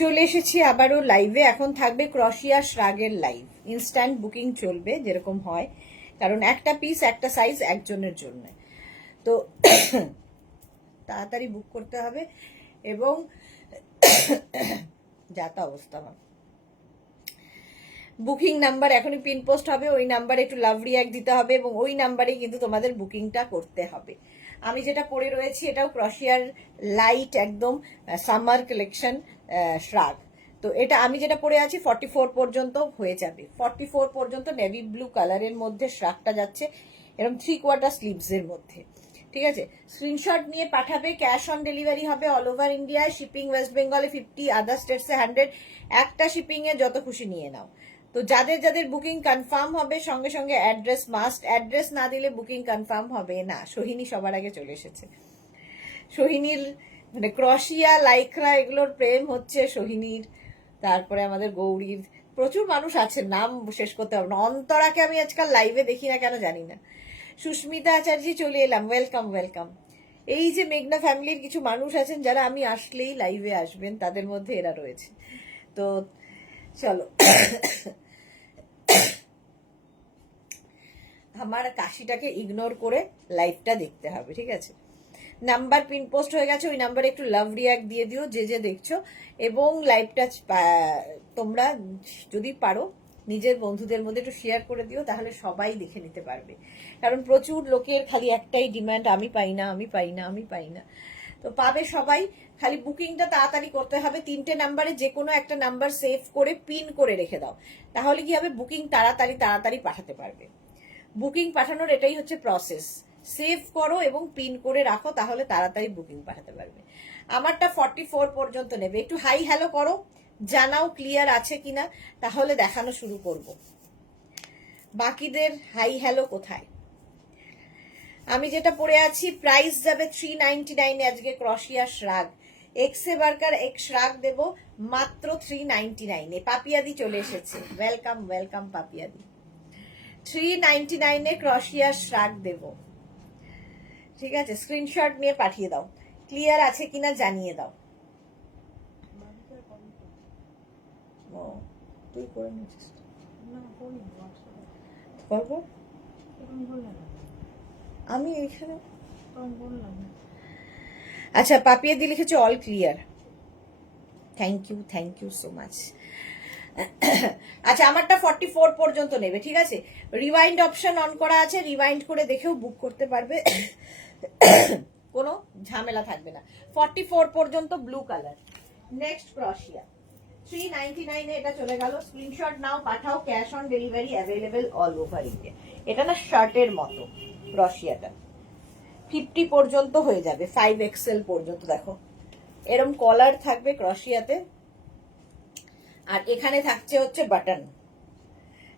চলে এসেছি আবারও লাইভে। এখন থাকবে ক্রশিয়া শ্রাগের লাইভ, ইনস্ট্যান্ট বুকিং চলবে যেরকম হয়, কারণ একটা পিস একটা সাইজ একজনের জন্য, তো তাড়াতাড়ি বুক করতে হবে। এবং যাতা অবস্থা হবে, বুকিং নাম্বার এখনই পিন পোস্ট হবে, ওই নাম্বারে একটু লাভ রিয়াক্ট দিতে হবে এবং ওই নাম্বারেই কিন্তু তোমাদের বুকিংটা করতে হবে। আমি যেটা পরে রয়েছি এটাও ক্রশিয়ার লাইট একদম সামার কালেকশন শ্রাগ। তো এটা আমি যেটা পরে আছি 44 পর্যন্ত হয়ে যাবে। 44 পর্যন্ত নেভি ব্লু কালারের মধ্যে শ্রাগটা যাচ্ছে, এরকম 3/4 স্লিভসের মধ্যে। ঠিক আছে, স্ক্রিনশট নিয়ে পাঠাবে, ক্যাশ অন ডেলিভারি হবে অল ওভার ইন্ডিয়ায়, শিপিং ওয়েস্ট বেঙ্গলে 50, আদার স্টেটসে 100, একটা শিপিং এ যত খুশি নিয়ে নাও। তো যাদের যাদের বুকিং কনফার্ম হবে সঙ্গে সঙ্গে অ্যাড্রেস মাস্ট, অ্যাড্রেস না দিলে বুকিং কনফার্ম হবে না। সোহিনী সবার আগে চলে এসেছে। সোহিনীর মানে ক্রশিয়া লাইকরা এগুলোর প্রেম হচ্ছে সোহিনীর, তারপরে আমাদের গৌরীর, প্রচুর মানুষ আছেন, নাম শেষ করতে হবে না। অন্তরাকে আমি আজকাল লাইভে দেখি না কেন জানি না। সুস্মিতা আচার্যি চলে এলাম, ওয়েলকাম ওয়েলকাম। এই যে মেঘনা ফ্যামিলির কিছু মানুষ আছেন যারা আমি আসলেই লাইভে আসবেন, তাদের মধ্যে এরা রয়েছে। তো চলো, আমার কাশিটাকে ইগনোর করে লাইভটা দেখতে হবে, ঠিক আছে? নাম্বার পিন পোস্ট হয়ে গেছে, ওই নাম্বারে একটু লাভ রিয়াক্ট দিয়ে দিও যে যে দেখছো, এবং লাইভটা তোমরা যদি পারো নিজের বন্ধুদের মধ্যে একটু শেয়ার করে দিও, তাহলে সবাই দেখে নিতে পারবে। কারণ প্রচুর লোকের খালি একটাই ডিমান্ড, আমি পাই না আমি পাই না আমি পাই না। তো পাবে সবাই, খালি বুকিংটা তাড়াতাড়ি করতে হবে। 3টে নাম্বারে যে কোনো একটা নাম্বার সেভ করে পিন করে রেখে দাও, তাহলে কি হবে, বুকিং তাড়াতাড়ি তাড়াতাড়ি পাঠাতে পারবে। বুকিং পাঠানোর এটাই হচ্ছে প্রসেস, সেভ করো এবং পিন করে রাখো, তাহলে তাড়াতাড়ি বুকিং পাঠাতে পারবে। আমারটা 44 পর্যন্ত নেবে। একটু হাই হ্যালো করো, জানাও ক্লিয়ার আছে কিনা, তাহলে দেখানো শুরু করব। বাকিদের হাই হ্যালো কোথায়? আমি যেটা পরে আছি প্রাইস যাবে 399 আজকে ক্রশিয়া শ্রাগ, এক্সে বার্কার এক শ্রাগ দেব মাত্র 399 এ। পাপিয়াদি চলে এসেছে, ওয়েলকাম ওয়েলকাম পাপিয়াদি। 399 ক্রশিয়া শ্রাগ দেব, ঠিক আছে? স্ক্রিনশট নিয়ে পাঠিয়ে দাও, ক্লিয়ার আছে কিনা জানিয়ে দাও। তুই করে নিয়েছিস? করবো আমি এইখানে। আচ্ছা, পাপিয়াদি লিখেছে all clear, thank you so much. আচ্ছা, আমারটা 44 পর্যন্ত নেবে, ঠিক আছে? রিওয়াইন্ড অপশন অন করা আছে, রিওয়াইন্ড করে দেখেও বুক করতে পারবে, কোনো ঝামেলা থাকবে না। 44 পর্যন্ত ব্লু কালার। নেক্সট ক্রশিয়া 399 এ এটা চলে গেল। স্ক্রিনশট নাও, পাঠাও, cash on delivery available all over India. এটা না শার্টের মতো ক্রশিয়াটা, 50 পর্যন্ত হয়ে যাবে, 5XL পর্যন্ত। দেখো এরম কলার থাকবে ক্রশিয়াতে, আর এখানে থাকছে হচ্ছে বাটন।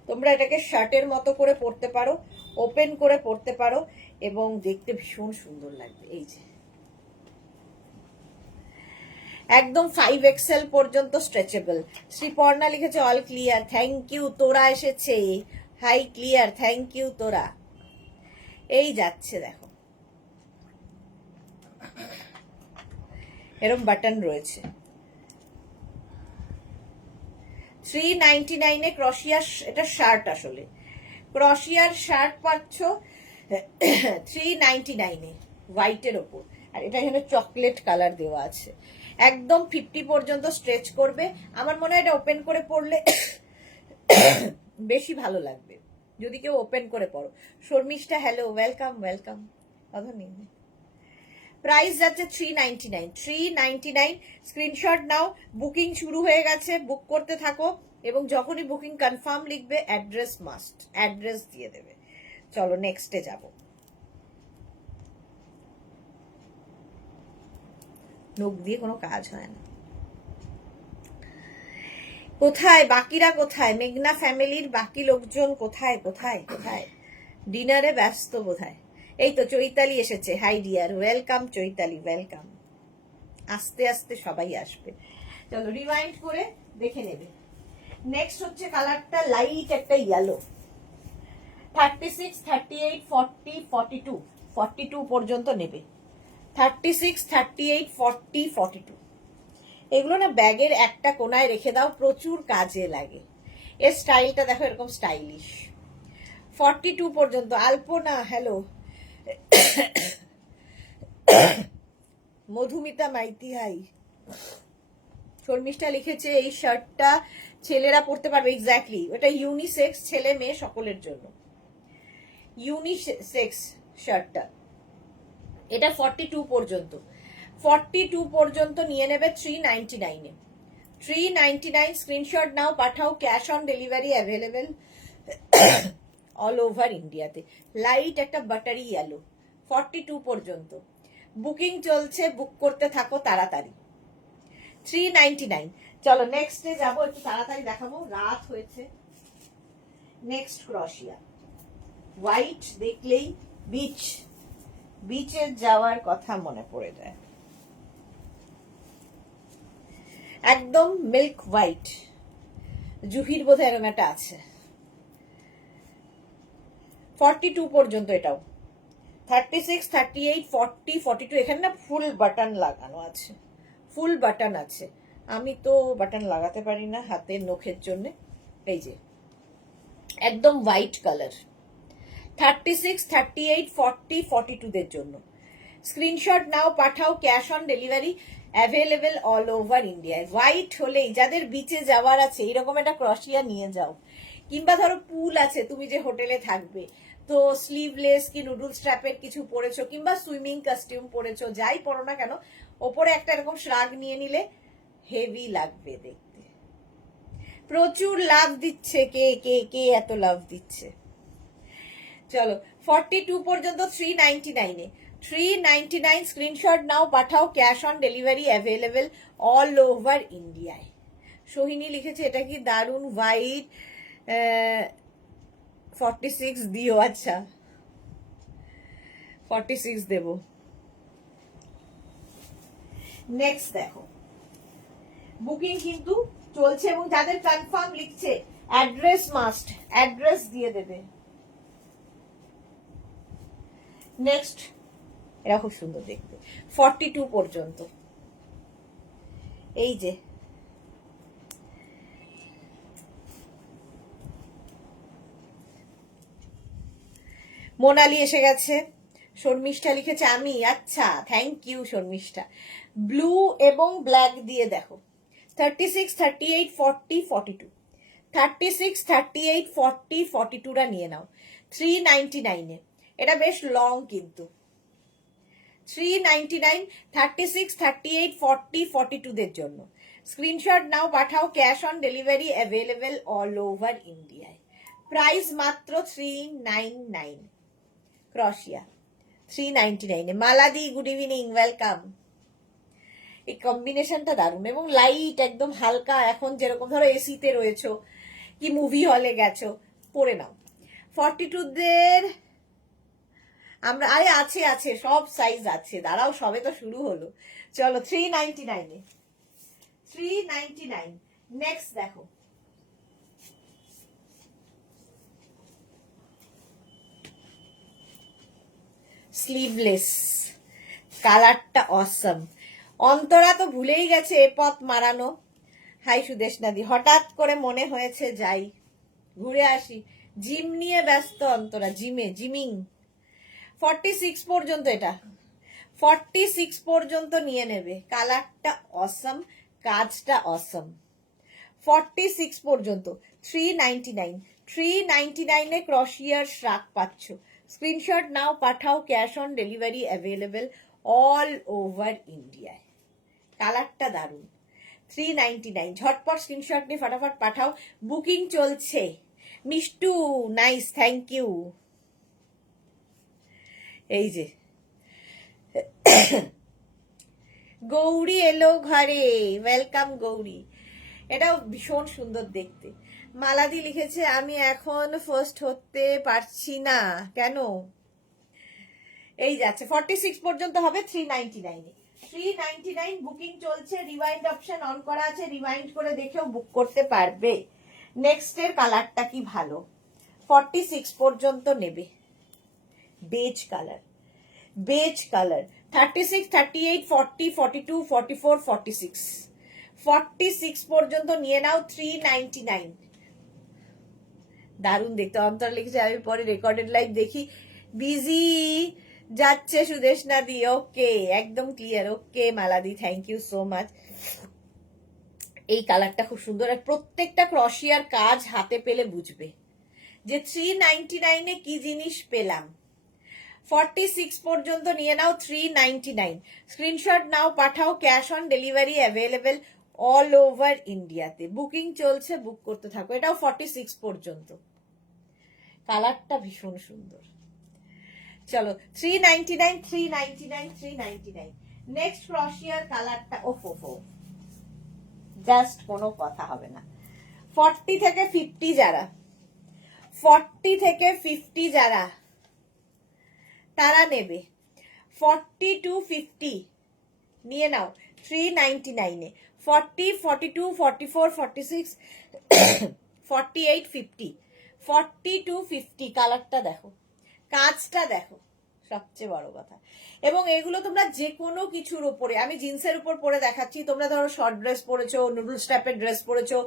তোমরা এটাকে শার্টের মতো করে পরতে পারো, ওপেন করে পরতে পারো, এবং দেখতে ভীষণ সুন্দর লাগবে। এই যে একদম 5XL পর্যন্ত স্ট্রেচেবল। শ্রীপর্ণা লিখেছে অল ক্লিয়ার, থ্যাংক ইউ। তোরা এসেছে, হাই ক্লিয়ার, থ্যাংক ইউ তোরা। এই যাচ্ছে, দেখো এরকম বাটন রয়েছে। 399 এ ক্রশিয়ার, এটা শার্ট, আসলে ক্রশিয়ার শার্ট পাচ্ছ 399 এ, হোয়াইটের ওপর, আর এটা এখানে চকলেট কালার দেওয়া আছে। একদম 50 পর্যন্ত স্ট্রেচ করবে। আমার মনে হয় এটা ওপেন করে পরলে বেশি ভালো লাগবে, যদি কেউ ওপেন করে পরো। Sharmistha hello, welcome welcome. Price যাচ্ছে 399। স্ক্রিনশট নাও, বুকিং শুরু হয়ে গেছে, বুক করতে থাকো, এবং যখনই বুকিং কনফার্ম লিখবে অ্যাড্রেস মাস্ট, অ্যাড্রেস দিয়ে দেবে। চলো নেক্সটে যাব। লোক দিয়ে কোনো কাজ হয় না। কোথায় বাকিরা, কোথায় মেঘনা ফ্যামিলির বাকি লোকজন, কোথায় কোথায় কোথায়? ডিনারে ব্যস্ত বোধহয়। এই তো চৈতালি এসেছে, high deer, welcome Chaitali, welcome. আস্তে আস্তে সবাই আসবে। চলো রিওয়াইন্ড করে দেখে নেবে। নেক্সট হচ্ছে কালারটা লাইট একটা ইয়েলো, 36, 38, 40, 42, 42 পর্যন্ত নেবে। 36, 38, 40, 42 এগুলো না ব্যাগের একটা কোনায় রেখে দাও, প্রচুর কাজে লাগে। এর স্টাইলটা দেখো, এরকম স্টাইলিশ। 42 পর্যন্ত। আলপনা, হ্যালো। মধুমিতা মাইতি, হাই। শর্মিষ্ঠা লিখেছে এই শার্টটা ছেলেরা পরতে পারবে। এক্স্যাক্টলি, ওটা ইউনিসেক্স, ছেলে মেয়ে সকলের জন্য ইউনিসেক্স শার্টটা। এটা 42 পর্যন্ত। 42 পর্যন্ত নিয়ে নেবে 399 এ। 399 স্ক্রিনশট নাও, পাঠাও, cash on delivery available all over ইন্ডিয়াতে। লাইট একটা বাটারি ইয়েলো, 42 পর্যন্ত বুকিং চলছে, বুক করতে থাকো তাড়াতাড়ি। 399। চলো নেক্সটে যাবো, একটু তাড়াতাড়ি দেখাবো, রাত হয়েছে। নেক্সট ক্রশিয়া, হোয়াইট দেখলেই বিচে যাওয়ার কথা মনে পড়ে যায়। একদম মিল্ক হোয়াইট, জুহির বোধহয় এরকম একটা আছে। 42 পর্যন্ত এটাও। 36, 38, 40, 42 এখানে না ফুল বাটন লাগানো আছে, ফুল বাটন আছে। আমি তো বাটন লাগাতে পারি না হাতের নখের জন্য। এই যে একদম হোয়াইট কালার। 36, 38, 40, 42 দের জন্য স্ক্রিনশট নাও, পাঠাও, cash on delivery available all over ইন্ডিয়ায়। হোয়াইট হলেই, যাদের বিচে যাওয়ার আছে এরকম একটা ক্রশিয়া নিয়ে যাও। কিংবা ধরো পুল আছে, তুমি যে হোটেলে থাকবে, তো স্লিভলেস কি নুডল স্ট্র্যাপের কিছু পরেছো, কিংবা সুইমিং কস্টিউম পরেছো, যাই পরো না কেন, ওপরে একটা এরকম শ্রাগ নিয়ে নিলে হেভি লাগবে দেখতে। প্রচুর লাভ দিচ্ছে, কে কে কে এত লাভ দিচ্ছে। চলো 42 পর্যন্ত 399 এ। 399 স্ক্রিনশট নাও, পাঠাও, cash on delivery available all over ইন্ডিয়ায়। সোহিনী লিখেছে এটা কি দারুন হোয়াইট। 46 দিও, আচ্ছা 46 দেব। নেক্সট দেখো, বুকিং কিন্তু চলছে, এবং যাদের কনফার্ম লিখছে অ্যাড্রেস মাস্ট, অ্যাড্রেস দিয়ে দেবে। নেক্সট, এরা খুব সুন্দর দেখতে। 42 পর্যন্ত। এই যে মোনালি এসে গেছে। শর্মিষ্ঠা লিখেছে আমি, আচ্ছা থ্যাংক ইউ শর্মিষ্ঠা। ব্লু এবং ব্ল্যাক দিয়ে দেখো। 36, 38, 40, 42। 36, 38, 40, 42টা নিয়ে নাও 399 এ। এটা বেশ লং কিন্তু। 399, 36, 38, 40, 42 দের জন্য স্ক্রিনশট নাও, পাঠাও, cash on delivery available all over ইন্ডিয়ায়। প্রাইস মাত্র 399। ক্রশিয়া 399 এ। মালাদি, গুড ইভিনিং, ওয়েলকাম। এই কম্বিনেশনটা দারুণ, এবং লাইট একদম হালকা। এখন যেরকম ধরো এসিতে রয়েছো কি মুভি হলে গেছো, পরে নাও। 42 দের আমরা আরে আছে আছে, সব সাইজ আছে, দাঁড়াও সবে তো শুরু হলো। চলো 399 এ। 399। নেক্সট দেখো, স্লিভলেস, কালারটা অসম। অন্তরা তো ভুলেই গেছে এ পথ মারানো। হাই সুদেশ নাদি, হঠাৎ করে মনে হয়েছে যাই ঘুরে আসি। জিম নিয়ে ব্যস্ত অন্তরা, জিমিং। 46 পর্যন্ত, এটা 46 পর্যন্ত নিয়ে নেবে। কালারটা অসম, কাজটা অসম। 46 পর্যন্ত 399। 399 এ ক্রশিয়ার শ্রাক পাচ্ছ। স্ক্রিনশট নাও, পাঠাও, cash on delivery available all over ইন্ডিয়ায়। কালারটা দারুন। 399, ঝটপট স্ক্রিনশট নিয়ে ফটাফট পাঠাও, বুকিং চলছে। Mishtu, nice, thank you. এই যে গৌরী এলো ঘরে, ওয়েলকাম গৌরী। এটাও ভীষণ সুন্দর দেখতে। মালাদি লিখেছে আমি এখন ফার্স্ট হতে পারছি না, কেন? এই যাচ্ছে 46 পর্যন্ত হবে 399 এ। 399 বুকিং চলছে, রিওয়াইন্ড অপশন অন করা আছে, রিওয়াইন্ড করে দেখেও বুক করতে পারবে। নেক্সট এর কালারটা কি ভালো, 46 পর্যন্ত নেবে। Beige colour, beige colour. 36, 38, 40, 42, 44, 46। 46 পর্যন্ত নিয়ে নাও 399। দারুণ দেখতে। অন্তর লিখছে আমি পরে রেকর্ডেড লাইভ দেখি, বিজি যাচ্ছে সুদেশনা দি। ওকে, একদম ক্লিয়ার। ওকে মালাদি, থ্যাংক ইউ সো মাচ। এই কালারটা খুব সুন্দর, আর প্রত্যেকটা ক্রশিয়ার কাজ হাতে পেলে বুঝবে যে 399 কি জিনিস পেলাম। 46 পর্যন্ত নিয়ে নাও 399। স্ক্রিনশট নাও, পাঠাও, cash on delivery available all over ইন্ডিয়াতে। বুকিং চলছে, বুক করতে থাকো। এটাও 46 পর্যন্ত। কালারটা ভীষণ সুন্দর। চলো 399 399 399। নেক্সট ক্রশিয়ার কালারটা ওফো, জাস্ট কোনো কথা হবে না। 40 থেকে 50 যারা, 40 থেকে 50 যারা তারা নেবে, 40 to 50 নিয়ে নাও 399 এ। 40, 42, 44, 46, 48, 50, 40 to 50। কালারটা দেখো, কাজটা দেখো, সবচেয়ে বড় কথা। এবং এগুলো তোমরা যে কোনো কিছুর উপরে, আমি জিন্সের উপর পরে দেখাচ্ছি, তোমরা ধরো শর্ট ড্রেস পরেছো, নুডলস টাইপের ড্রেস পরেছো,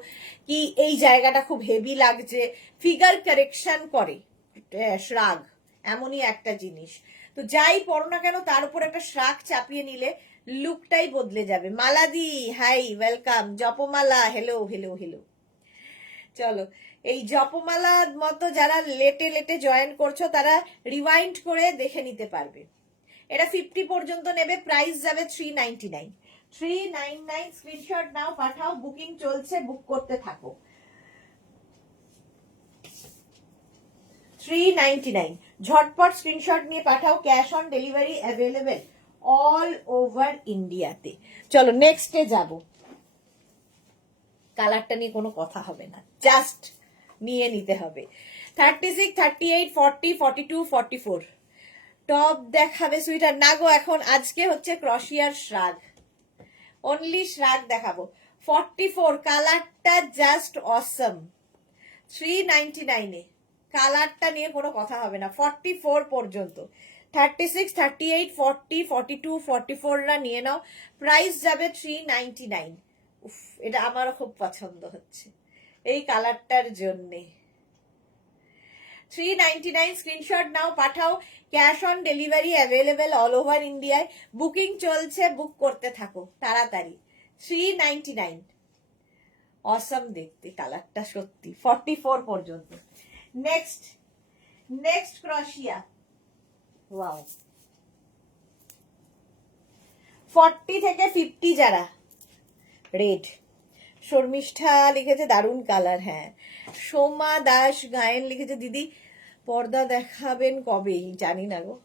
কি এই জায়গাটা খুব হেভি লাগছে, ফিগার কারেকশন করে শ্রাগ, এমনই একটা জিনিস। তো যাই পরো না কেন তার উপর একটা শ্রাগ চাপিয়ে নিলে লুকটাই বদলে যাবে। মালাদি hi, welcome. Japamala hello hello hello. চলো, এই জপমালার মতো যারা লেটে লেটে জয়েন করছো তারা রিওয়াইন্ড করে দেখে নিতে পারবে। এটা 50 পর্যন্ত নেবে, প্রাইস যাবে 399। 399 স্ক্রিনশট নাও, পাঠাও, বুকিং চলছে, বুক করতে থাকো। 399 ঝটপট স্ক্রিনশট নিয়ে পাঠাও, cash on delivery available all over ইন্ডিয়াতে। চলো নেক্সটে যাব। কালারটা নিয়ে কোনো কথা হবে না, জাস্ট নিয়ে নিতে হবে। 36, 38, 40, 42, 44 টপ দেখাবে সুইটার না গো, এখন আজকে হচ্ছে ক্রশিয়ার শ্রাগ, অনলি শ্রাগ দেখাবো। 44 কালারটা জাস্ট অসম, 399 এ। কালারটা নিয়ে কোনো কথা হবে না। 44 পর্যন্ত, 36, 38, 40, 42, 44 রা নিয়ে নাও, প্রাইস যাবে 399। উফ, এটা আমারও খুব পছন্দ হচ্ছে এই কালারটার জন্যে। 399 স্ক্রিনশট নাও, পাঠাও, cash on delivery available all over ইন্ডিয়ায়। বুকিং চলছে, বুক করতে থাকো তাড়াতাড়ি। 399 অসম দেখতে কালারটা সত্যি। 44 পর্যন্ত। Next ক্রশিয়া, wow. 40 থেকে 50 যারা, রেড। শর্মিষ্ঠা লিখেছে দারুণ কালার। হ্যাঁ, সোমা দাস গায়েন লিখেছে দিদি পর্দা দেখাবেন কবে, জানি না গো।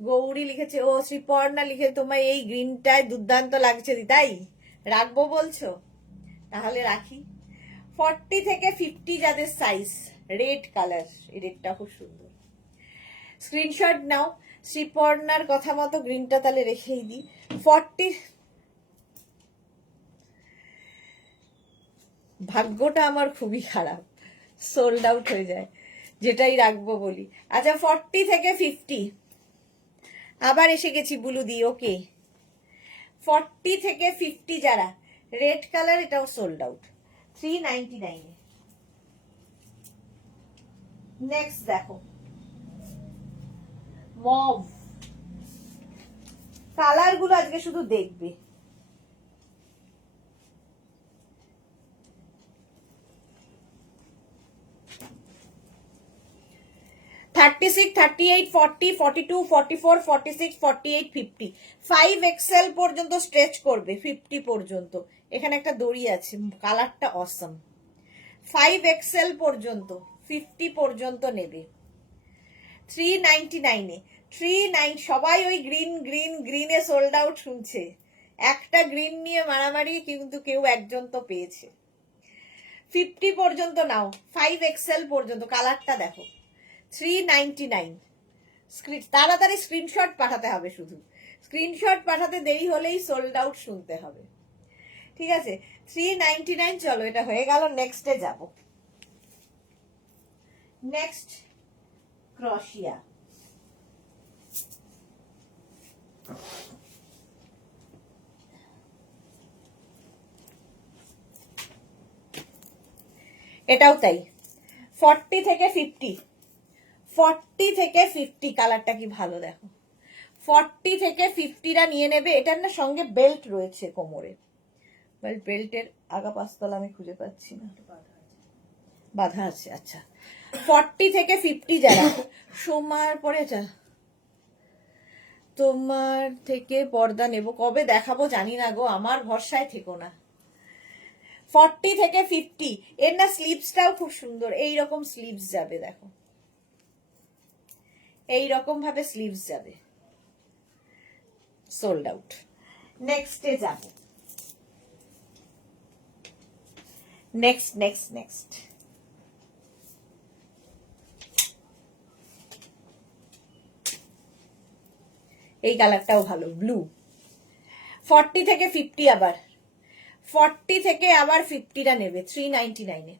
গৌরী লিখেছে, ও শ্রীপর্ণা লিখেছে তোমায় এই গ্রিনটায় দুর্দান্ত লাগছে দি, তাই রাখবো বলছো, তাহলে রাখি। 40 থেকে 50 যাদের সাইজ, রেড কালার, এই রেডটা খুব সুন্দর। স্ক্রিনশট নাও, শ্রীপর্ণার কথা মতো গ্রিনটা তাহলে রেখেই দিই। 40, ভাগ্যটা আমার খুবই খারাপ, সোল্ড আউট হয়ে যায়, যেটাই রাখবো বলি। আচ্ছা 40 থেকে 50 আবার এসে গেছি বুলুদি। ওকে, 40 থেকে 50 যারা, রেড কালার, এটাও সোল্ড আউট 399 এ। নেক্সট দেখো মভ। কালার গুলো আজকে শুধু দেখবে। 36, 38, 40, 42, 44, 46, 48, 50 5XL পর্যন্ত স্ট্রেচ করবে। 50 পর্যন্ত এখানে একটা দড়ি আছে, কালারটা অসম। 5XL পর্যন্ত, 50 পর্যন্ত নেবে 399 এ। 39 সবাই ওই গ্রিনে সোল্ড আউট শুনছে, একটা গ্রিন নিয়ে মারামারি, কিন্তু কেউ একজন তো পেয়েছে। 50 পর্যন্ত নাও, 5XL পর্যন্ত। কালারটা দেখো, 399। তাড়াতাড়ি স্ক্রিনশট পাঠাতে হবে, শুধু স্ক্রিনশট পাঠাতে দেরি হলেই সোল্ড আউট শুনতে হবে, ঠিক আছে। 399। চলো, এটা হয়ে গেল। নেক্সটে যাব। নেক্সট ক্রশিয়া, এটাও তাই। 40 থেকে 50, 40 থেকে 50 কালারটা কি ভালো দেখো। 40 থেকে 50রা নিয়ে নেবে। এটার না সঙ্গে বেল্ট রয়েছে কোমরে, বেল্টের আগা পাঁচতলা আমি খুঁজে পাচ্ছি না, বাধা আছে। আচ্ছা 40 থেকে 50 যারা সোমার পরে, আচ্ছা তোমার থেকে পর্দা নেব, কবে দেখাবো জানি না গো, আমার ভরসায় থেকো না। 40 থেকে 50 এর না স্লিভসটাও খুব সুন্দর, এইরকম স্লিভস যাবে দেখো, এইরকম ভাবে স্লিভস যাবে। Sold out. নেক্সটে যাব। নেক্সট এই কালারটাও ভালো, ব্লু। 40 থেকে 50 আবার, 40 থেকে আবার 50টা নেবে 399 এ।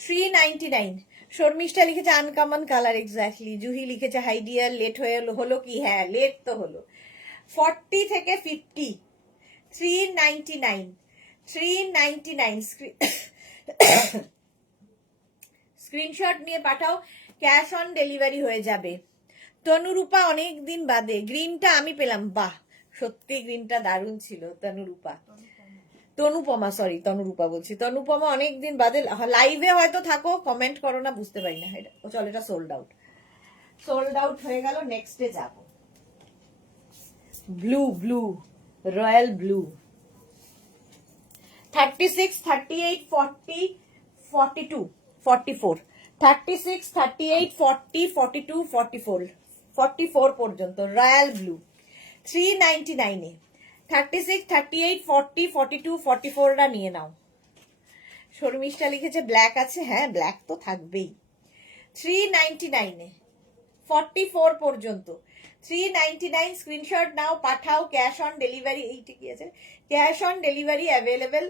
399। শর্মিষ্ঠা লিখেছে আনকমন কালার, এক্স্যাক্টলি। জুহি লিখেছে হাইডিয়ার লেট হয়ে হলো কি, হ্যাঁ লেট তো হলো। 40 থেকে 50 399, 399। স্ক্রিনশট নিয়ে পাঠাও, ক্যাশ অন ডেলিভারি হয়ে যাবে। তনুরূপা অনেক দিন বাদে, গ্রিনটা আমি পেলাম, বাহ সত্যি গ্রিনটা দারুণ ছিল। তনুপমা, সরি তনুরূপা বলছি, তনুপমা অনেকদিন বাদে লাইভে হয়তো থাকো, কমেন্ট করো না, বুঝতে পারি না। এটা চল, এটা সোল্ড আউট, সোল্ড আউট হয়ে গেল। নেক্সটে যাব। Blue, royal blue. 36, 38, 40, 42, 44, 36, 38, 40, 42, 44, 44 পর্যন্ত রয়্যাল ব্লু 399 এ। 36, 38, 40, 42, 44রা নিয়ে নাও। শর্মিষ্ঠা লিখেছে ব্ল্যাক আছে, হ্যাঁ ব্ল্যাক তো থাকবেই। 399 এ 44 পর্যন্ত 399। স্ক্রিনশট নাও, পাঠাও, ক্যাশ অন ডেলিভারি, এইটা কি আছে, cash on delivery available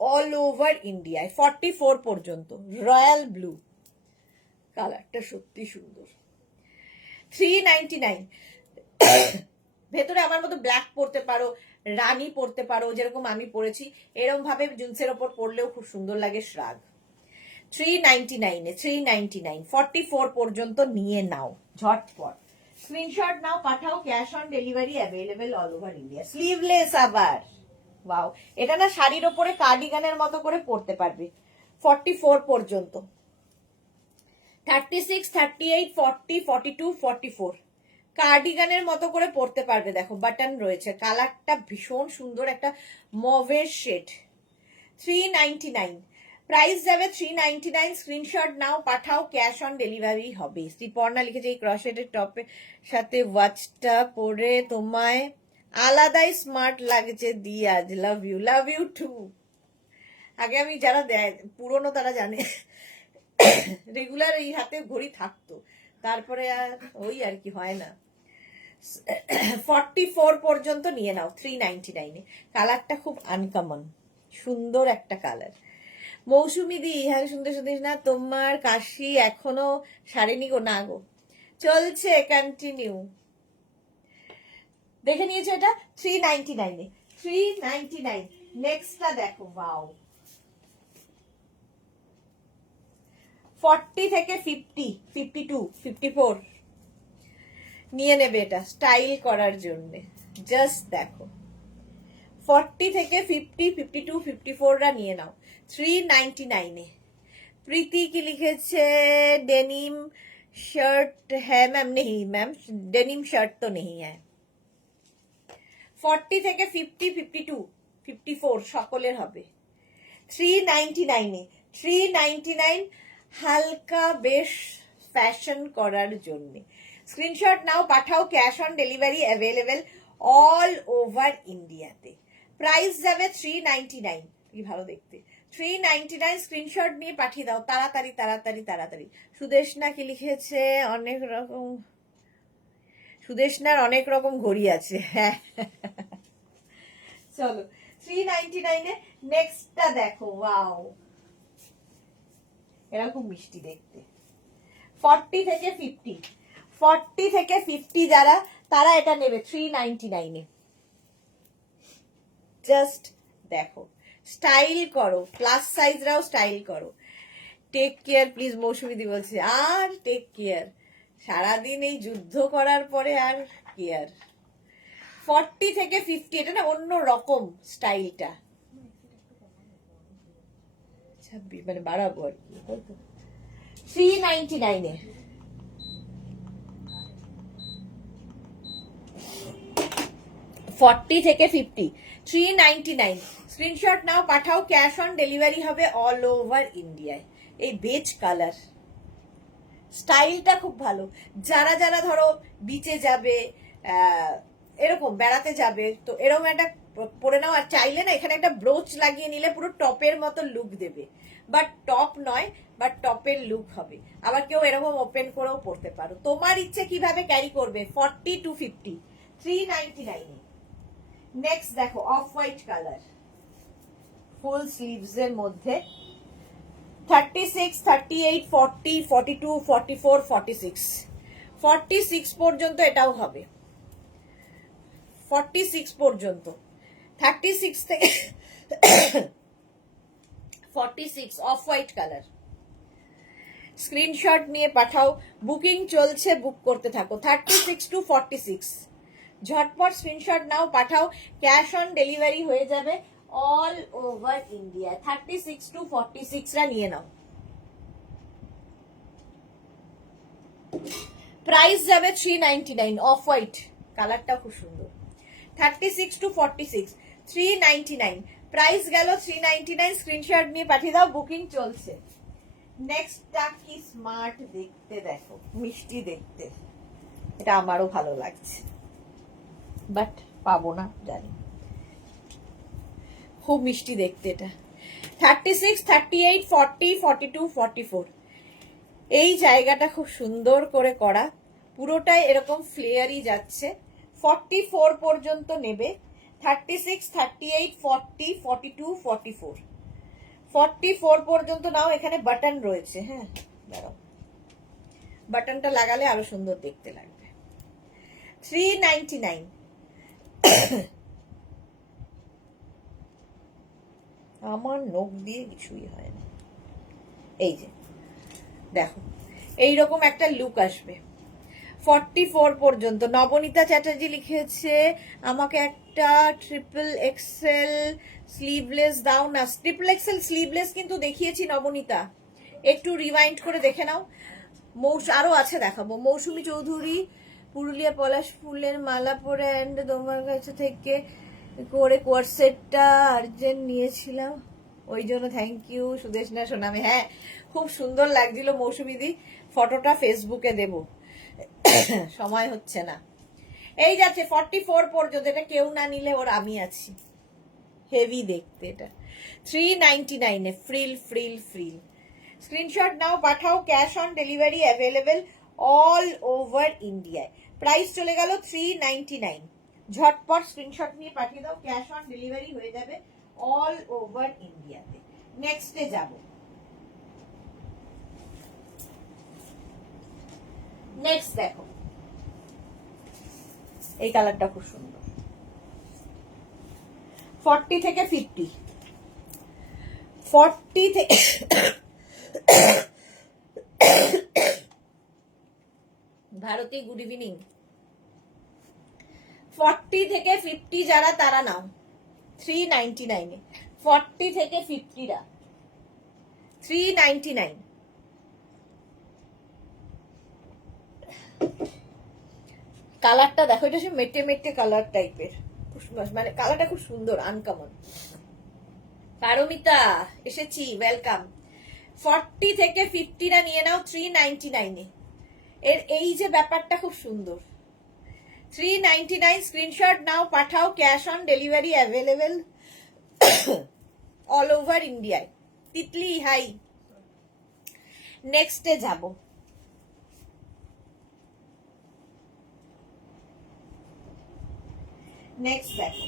all over ইন্ডিয়ায়। 44 পর্যন্ত রয়্যাল ব্লু কালারটা সত্যি সুন্দর। 399। ভেতরে আমার মতো ব্ল্যাক পরতে পারো, রানী পরতে পারো, যেরকম আমি পরেছি এরকম ভাবে জিন্সের ওপর পরলেও খুব সুন্দর লাগে। শ্রাগ 399 এ 399, 44 পর্যন্ত নিয়ে নাও ঝটপট। স্ক্রিনশট নাও, পাঠাও, cash on delivery available all over India. Sleeveless আবার, ওয়াও, এটা না শাড়ির ওপরে কার্ডিগানের মতো করে পরতে পারবে। 44 পর্যন্ত। 36, 38, 40, 42, 44 কার্ডিগানের মতো করে পরতে পারবে। দেখো বাটন রয়েছে, কালারটা ভীষণ সুন্দর, একটা মভের শেড। 399 প্রাইস যাবে 399। স্ক্রিনশট নাও, পাঠাও, ক্যাশ অন ডেলিভারি হবে। শ্রীপর্ণা লিখেছে এই ক্রশেটের টপের সাথে ওয়াচটা পরে তোমায় আলাদাই স্মার্ট লাগছে দিয়াজ, লাভ ইউ টু। আগে আমি যারা দেয় পুরনো তারা জানে, রেগুলার এই হাতে ঘড়ি থাকতো, তারপরে আর ওই আর কি হয় না। 44 পর্যন্ত নিয়ে নাও 399 এ। কালারটা খুব আনকমন, সুন্দর একটা কালার। মৌসুমি দি, হ্যাঁ শুনতে শুনিস না, তোমার কাশি এখনো সারেনি গো? না গো, চলছে, কন্টিনিউ। দেখে নিয়েছো এটা 399 এ। 399। নেক্সটটা দেখো, ওয়াও। 40 থেকে 50, 52, 54 নিয়ে নেবে এটা স্টাইল করার জন্য। জাস্ট দেখো 40 থেকে 50, 52, 54রা নিয়ে নাও 399 এ। প্রীতি কি লিখেছে, डेनिम शर्ट है मैम? नहीं मैम, डेनिम शर्ट तो नहीं है। 40 থেকে 50, 52, 54 সকলের হবে 399 এ। 399 হালকা বেশ ফ্যাশন করার জন্য। স্ক্রিনশট নাও, পাঠাও, cash on delivery available all over ইন্ডিয়াতে। প্রাইস যাবে 399। কি ভালো দেখতে, 399। স্ক্রিনশট নিয়ে পাঠিয়ে দাও তাড়াতাড়ি তাড়াতাড়ি তাড়াতাড়ি। সুদেশনা কি লিখেছে, অনেক রকম, সুদেশনার অনেক রকম ঘড়ি আছে, হ্যাঁ। চলো 399 এ নেক্সটটা দেখো, ওয়াও, এরকম মিষ্টি দেখতে। 40 থেকে 50, 40 থেকে 50 যারা, তারা এটা নেবে 399 এ। জাস্ট দেখো, স্টাইল করো, প্লাস সাইজরাও স্টাইল করো। টেক কেয়ার প্লিজ, মৌসুমীদি বলছে আর টেক কেয়ার, সারাদিন এই যুদ্ধ করার পরে আর কেয়ার। 40 থেকে 50, এটা না অন্য রকম স্টাইলটা, মানে বাড়াবো আর কি। 399 এ 40 থেকে 50, 399। স্ক্রিনশট নাও, পাঠাও, ক্যাশ অন ডেলিভারি হবে অল ওভার ইন্ডিয়ায়। এই বেজ কালার স্টাইলটা খুব ভালো। যারা যারা ধরো বিচে যাবে, এরকম বেড়াতে যাবে, তো এরকম একটা পরে নাও। আর চাইলে না এখানে একটা ব্রোচ লাগিয়ে নিলে পুরো টপের মতো লুক দেবে, বাট টপ নয়, বাট টপের লুক হবে। আবার কেউ এরকম ওপেন করেও পরতে পারো, তোমার ইচ্ছে কিভাবে ক্যারি করবে। 40 to 50, 399 এ। নেক্সট দেখো অফ হোয়াইট কালার, ফুল স্লিভস এর মধ্যে 36, 38, 40, 42, 44, 46, 46 পর্যন্ত এটাও হবে। 46 পর্যন্ত, 36 থেকে 46 অফ হোয়াইট কালার। স্ক্রিনশট নিয়ে পাঠাও, বুকিং চলছে, বুক করতে থাকো। 36 to 46, ঝটপট স্ক্রিনশট নাও, পাঠাও, ক্যাশ অন ডেলিভারি হয়ে যাবে অল ওভার ইন্ডিয়া। 36 to 46 রা নিয়ে নাও। প্রাইস যাবে 399, অফ হোয়াইট কালারটা খুব সুন্দর। 36 to 46, 399, প্রাইস গেল 399। স্ক্রিনশট নিয়ে পাঠিয়ে দাও, বুকিং চলছে। নেক্সটটা কি স্মার্ট দেখতে, দেখো মিষ্টি দেখতে, এটা আমারও ভালো লাগছে, বাট পাবো না জানি। খুব মিষ্টি দেখতে এটা। 36, 38, 40, 42, 44, এই জায়গাটা খুব সুন্দর করে করা, পুরোটাই এরকম ফ্লেয়ারই যাচ্ছে। 44 পর্যন্ত নেবে। 36, 38, 40, 42, 44, 44 পর্যন্ত নাও। এখানে বাটন রয়েছে, হ্যাঁ দাঁড়াও, বাটনটা লাগালে আরো সুন্দর দেখতে লাগবে। 399, আমার নখ দিয়ে কিছুই হয় না। এই যে দেখো, এইরকম একটা লুক আসবে। 44 পর্যন্ত। নবনীতা চ্যাটার্জি লিখেছে আমাকে একটা ট্রিপল এক্সেল স্লিভলেস দাও না। ট্রিপল এক্সেল স্লিভলেস কিন্তু দেখিয়েছি নবনীতা, একটু রিওয়াইন্ড করে দেখে নাও। আরো আছে দেখাবো। মৌসুমী চৌধুরী, পুরুলিয়া পলাশ ফুলের মালা পরে অ্যান্ড তোমার কাছে থেকে করে কোয়ারসেটটা আর্জেন্ট নিয়েছিলাম, ওই জন্য থ্যাংক ইউ। সুদেশনা সোনামি, হ্যাঁ খুব সুন্দর লাগছিল মৌসুমীদি, ফটোটা ফেসবুকে দেব, সময় হচ্ছে না। এই যাচ্ছে 44 পর্যন্ত, এটা কেউ না নিলে ওর আমি আছি। হেভি দেখতে এটা। 399 এ ফ্রিল ফ্রিল ফ্রিল। স্ক্রিনশট নাও, পাঠাও, cash on delivery available all over ইন্ডিয়ায়। প্রাইস চলে গেল 399। ঝটপট স্ক্রিনশট নিয়ে পাঠিয়ে দাও, ক্যাশ অন ডেলিভারি হয়ে যাবে অল ওভার ইন্ডিয়াতে। নেক্সটে যাব। নেক্সট দেখো, এই কালারটা খুব সুন্দর। 40 থেকে 50, 40 থেকে ভারতী গুড ইভিনিং। 40 থেকে 50 যারা তারা নাও 399 এ। 40 থেকে 50 রা 399। কালারটা দেখো, এটা সে মেটে মেটে কালার টাইপের, মানে কালারটা খুব সুন্দর, আনকমন। পারমিতা এসেছি, ওয়েলকাম। 40 থেকে 50 রা নিয়ে নাও 399 এ। এর এই যে ব্যাপারটা খুব সুন্দর। 399 স্ক্রিনশট নাও, পাঠাও, cash on delivery available all over ইন্ডিয়ায়। তিতলি হাই। নেক্সটে যাব। নেক্সট দেখো,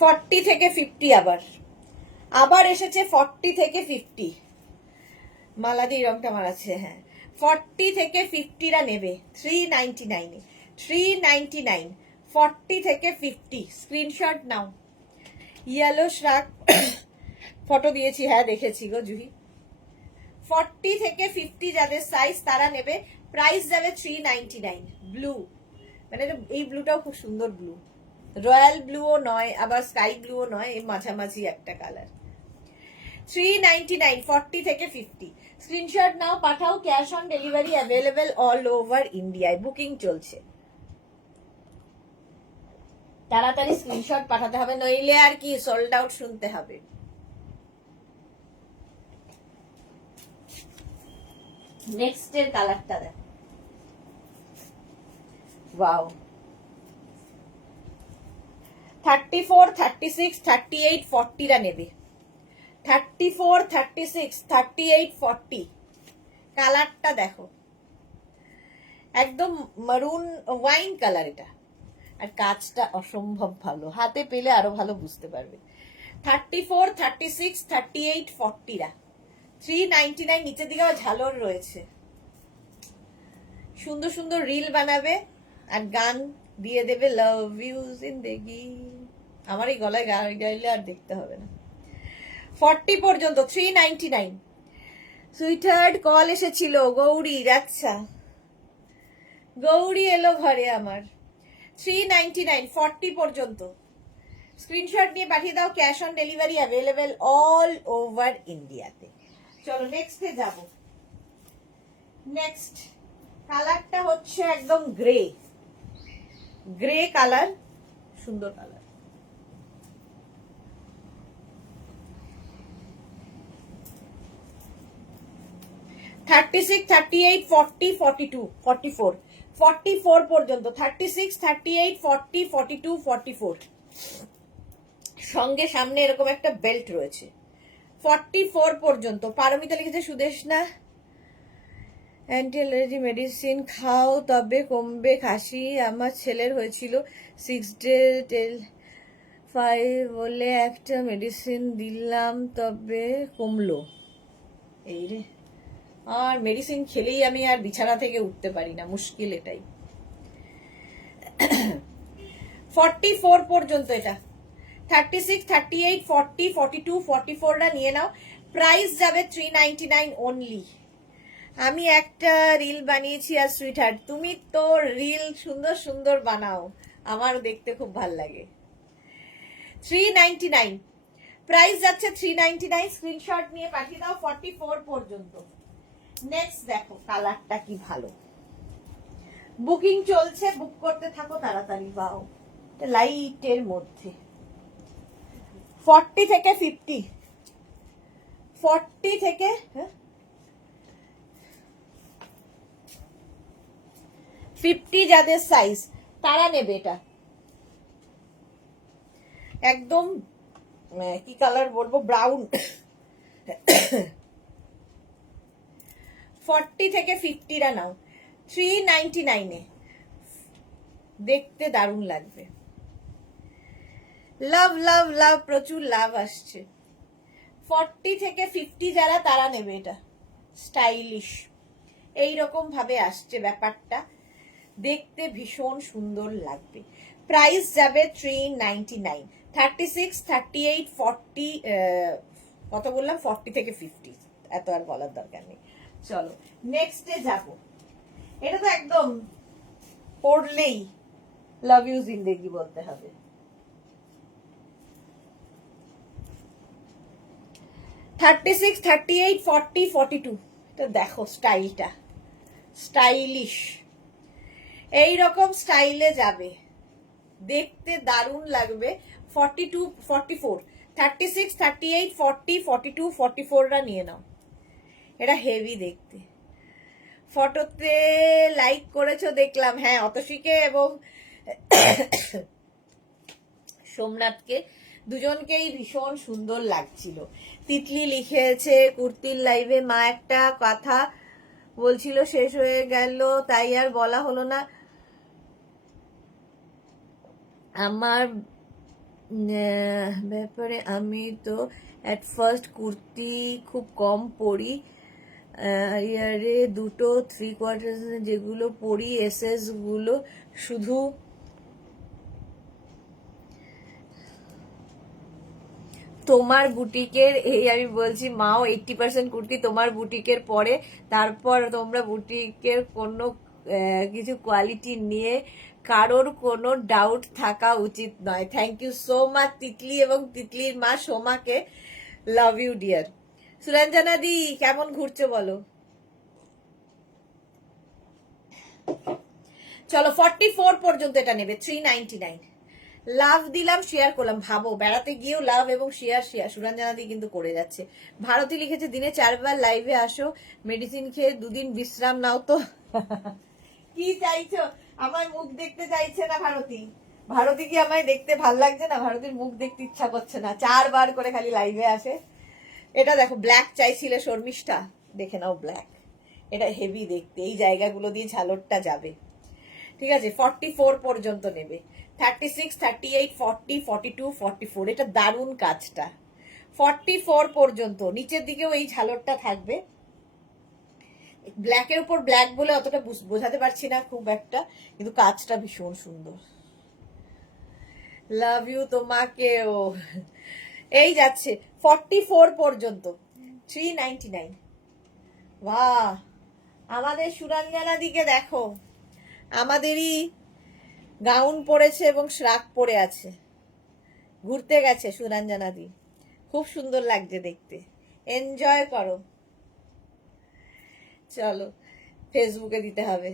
40 থেকে 50 আবার এসেছে 40 থেকে 50। মালাদি রংটা আমার আছে, হ্যাঁ। 40 থেকে 50 রা নেবে 399 এ। 399, 40 থেকে 50, স্ক্রিনশট নাও। ইয়েলো শ্রাক ফটো দিয়েছি, হ্যাঁ দেখেছি গো জুহি। 40 থেকে 50 যাদের সাইজ তারা নেবে। প্রাইস যাবে 399। ব্লু, মানে এই ব্লুটাও খুব সুন্দর ব্লু, রয়্যাল ব্লুও নয় আবার স্কাই ব্লুও নয়, এই মাঝামাঝি একটা কালার। 399, 40 থেকে 50, স্ক্রিনশট নাও, পাঠাও। Cash on delivery available all over ইন্ডিয়ায়, বুকিং চলছে। তাড়াতাড়ি স্ক্রিনশট পাঠাতে হবে, নইলে আর কি সোল্ড আউট শুনতে হবে। নেক্সট এর কালারটা দেখো, ওয়াও। 34, 36, 38, 40 রা নেবে। 34, 36, 38, 40, কালারটা দেখো, একদম মারুন ওয়াইন কালার এটা, আর কাজটা অসম্ভব ভালো, হাতে পেলে আরো ভালো বুঝতে পারবে। 34, 36, 38, 40 রা 399, নিচের দিকে ঝালর রয়েছে। সুন্দর সুন্দর রিল বানাবে আর গান দিয়ে দেবে, লাভ ইউ জিন্দেগি। আমার এই গলায় গান গাইলে আর দেখতে হবে না। 40 পর্যন্ত 399। সুইটহার্ট কল এসেছিল গৌরীর, আচ্ছা গৌরী এলো ঘরে আমার। 399, 40 পর্যন্ত, স্ক্রিনশট নিয়ে পাঠিয়ে দাও। Cash on delivery available all over ইন্ডিয়াতে। চলো নেক্সটে যাব। নেক্সট কালারটা হচ্ছে একদম গ্রে, গ্রে কালার, সুন্দর কালার। থার্টি সিক্স, 38, 40, 42, 44, 44 পর্যন্ত। 36, 38, 40, 42, 44, সঙ্গে সামনে এরকম একটা বেল্ট রয়েছে। 44 পর্যন্ত। পারমিতা লিখেছে সুদেশনা, অ্যান্টি অ্যালার্জি মেডিসিন খাও তবে কমবে কাশি, আমার ছেলের হয়েছিল 6 ডে 5 বলে একটা মেডিসিন দিলাম তবে কমলো। এই রে, আর মেডিসিন খেলেই আমি আর বিছানা থেকে উঠতে পারি না, মুশকিল এটাই। 44 পর্যন্ত এটা। 36, 38, 40, 42, 44 রা নিয়ে নাও। প্রাইস যাবে 399 অনলি। আমি একটা রিল বানিয়েছি আর সুইটহার্ট, তুমি তো রিল সুন্দর সুন্দর বানাও, আমার দেখতে খুব ভাল লাগে। 399, প্রাইস যাচ্ছে 399, স্ক্রিনশট নিয়ে পাঠিয়ে দাও। 44 পর্যন্ত। নেক্সট দেখো কালারটা কি ভালো, বুকিং চলছে, বুক করতে থাকো তাড়াতাড়ি। বাও, লাইটের মধ্যে। 40 থেকে 50, 40 থেকে 50 যাদের সাইজ তারা নেবে এটা। একদম কি কালার বলবো, ব্রাউন। 40 থেকে 50 রা নাও। 399 এ দেখতে দারুণ লাগবে। লাভ লাভ লাভ, প্রচুর লাভ আসছে। 40 থেকে 50 যারা তারা নেবে এটা। স্টাইলিশ এইরকম ভাবে আসছে ব্যাপারটা, দেখতে ভীষণ সুন্দর লাগবে। প্রাইস যাবে 399। 36, 38, 40, কত বললাম, 40 থেকে 50, এত আর বলার দরকার নেই। চলো নেক্সটে যাব। এটা তো একদম পড়লেই লাভ ইউ জিন্দেগি বলতে হবে। 36, 38, 40, 42, তো দেখো স্টাইলটা, স্টাইলিশ এইরকম স্টাইলে যাবে, দেখতে দারুণ লাগবে। 42, 44, 36, 38, 40, 42, 44 রা নিয়ে নাও। এটা হেভি দেখতে। ফটোতে লাইক করেছো দেখলাম, হ্যাঁ অতসীকে এবং সোমনাথকে, দুজনকেই ভীষণ সুন্দর লাগছিল। তিতলি লিখেছে কুর্তির লাইভে মা একটা কথা বলছিল শেষ হয়ে গেল তাই আর বলা হলো না। আমার ব্যাপারে আমি তো অ্যাট ফার্স্ট কুর্তি খুব কম পরি, ইয়ারে দুটো 3/4 যেগুলো পড়ি এসএস গুলো শুধু তোমার বুটিকের, এই আমি বলছি মাও 80% কুর্তি তোমার বুটিকের পরে, তারপর তোমরা বুটিকের কোনো কিছু কোয়ালিটি নিয়ে কারোর কোনো ডাউট থাকা উচিত নয়। Thank you so much Titli এবং তিতলির মা সোমাকে, love you dear. Suranjana di কেমন ঘুরছে বলো? চলো 44 পর্যন্ত এটা নেবে 399। লাভ দিলাম, শেয়ার করলাম। ভাবো বেড়াতে গিয়েও লাভ এবং শেয়ার সুরঞ্জনা দি কিন্তু করে যাচ্ছে। ভারতী লিখেছে দিনে 4 বার লাইভে আসো, মেডিসিন খেয়ে 2 দিন বিশ্রাম নাও তো। কি চাইছো? আমার মুখ দেখতে চাইছে না ভারতী? ভারতী কি আমায় দেখতে ভাল লাগছে না? ভারতীর মুখ দেখতে ইচ্ছা করছে না, 4 বার করে খালি লাইভে আসে। এটা দেখো ব্ল্যাক চাইছিলে শর্মিষ্ঠা, দেখে নাও ব্ল্যাক। এটা হেভি দেখতে, এই জায়গাগুলো দিয়ে ঝালরটা যাবে। ঠিক আছে 44 পর্যন্ত নেবে। 36, 38, 40, 42, 44, এটা দারুণ কাজটা। 44 পর্যন্ত নিচের দিকেও এই ঝালরটা থাকবে। ব্ল্যাকের উপর ব্ল্যাক বলে অতটা বোঝাতে পারছি না খুব একটা, কিন্তু কাজটা ভীষণ সুন্দর। লাভ ইউ তোমাকেও। এই যাচ্ছে 44 পর্যন্ত 399। বাহ, আমাদের সুরঞ্জনা দিকে দেখো, আমাদেরই গাউন পরেছে এবং শ্রাক পরে আছে, ঘুরতে গেছে সুরঞ্জনা দি, খুব সুন্দর লাগছে দেখতে, এনজয় করো। চলো ফেসবুকে দিতে হবে।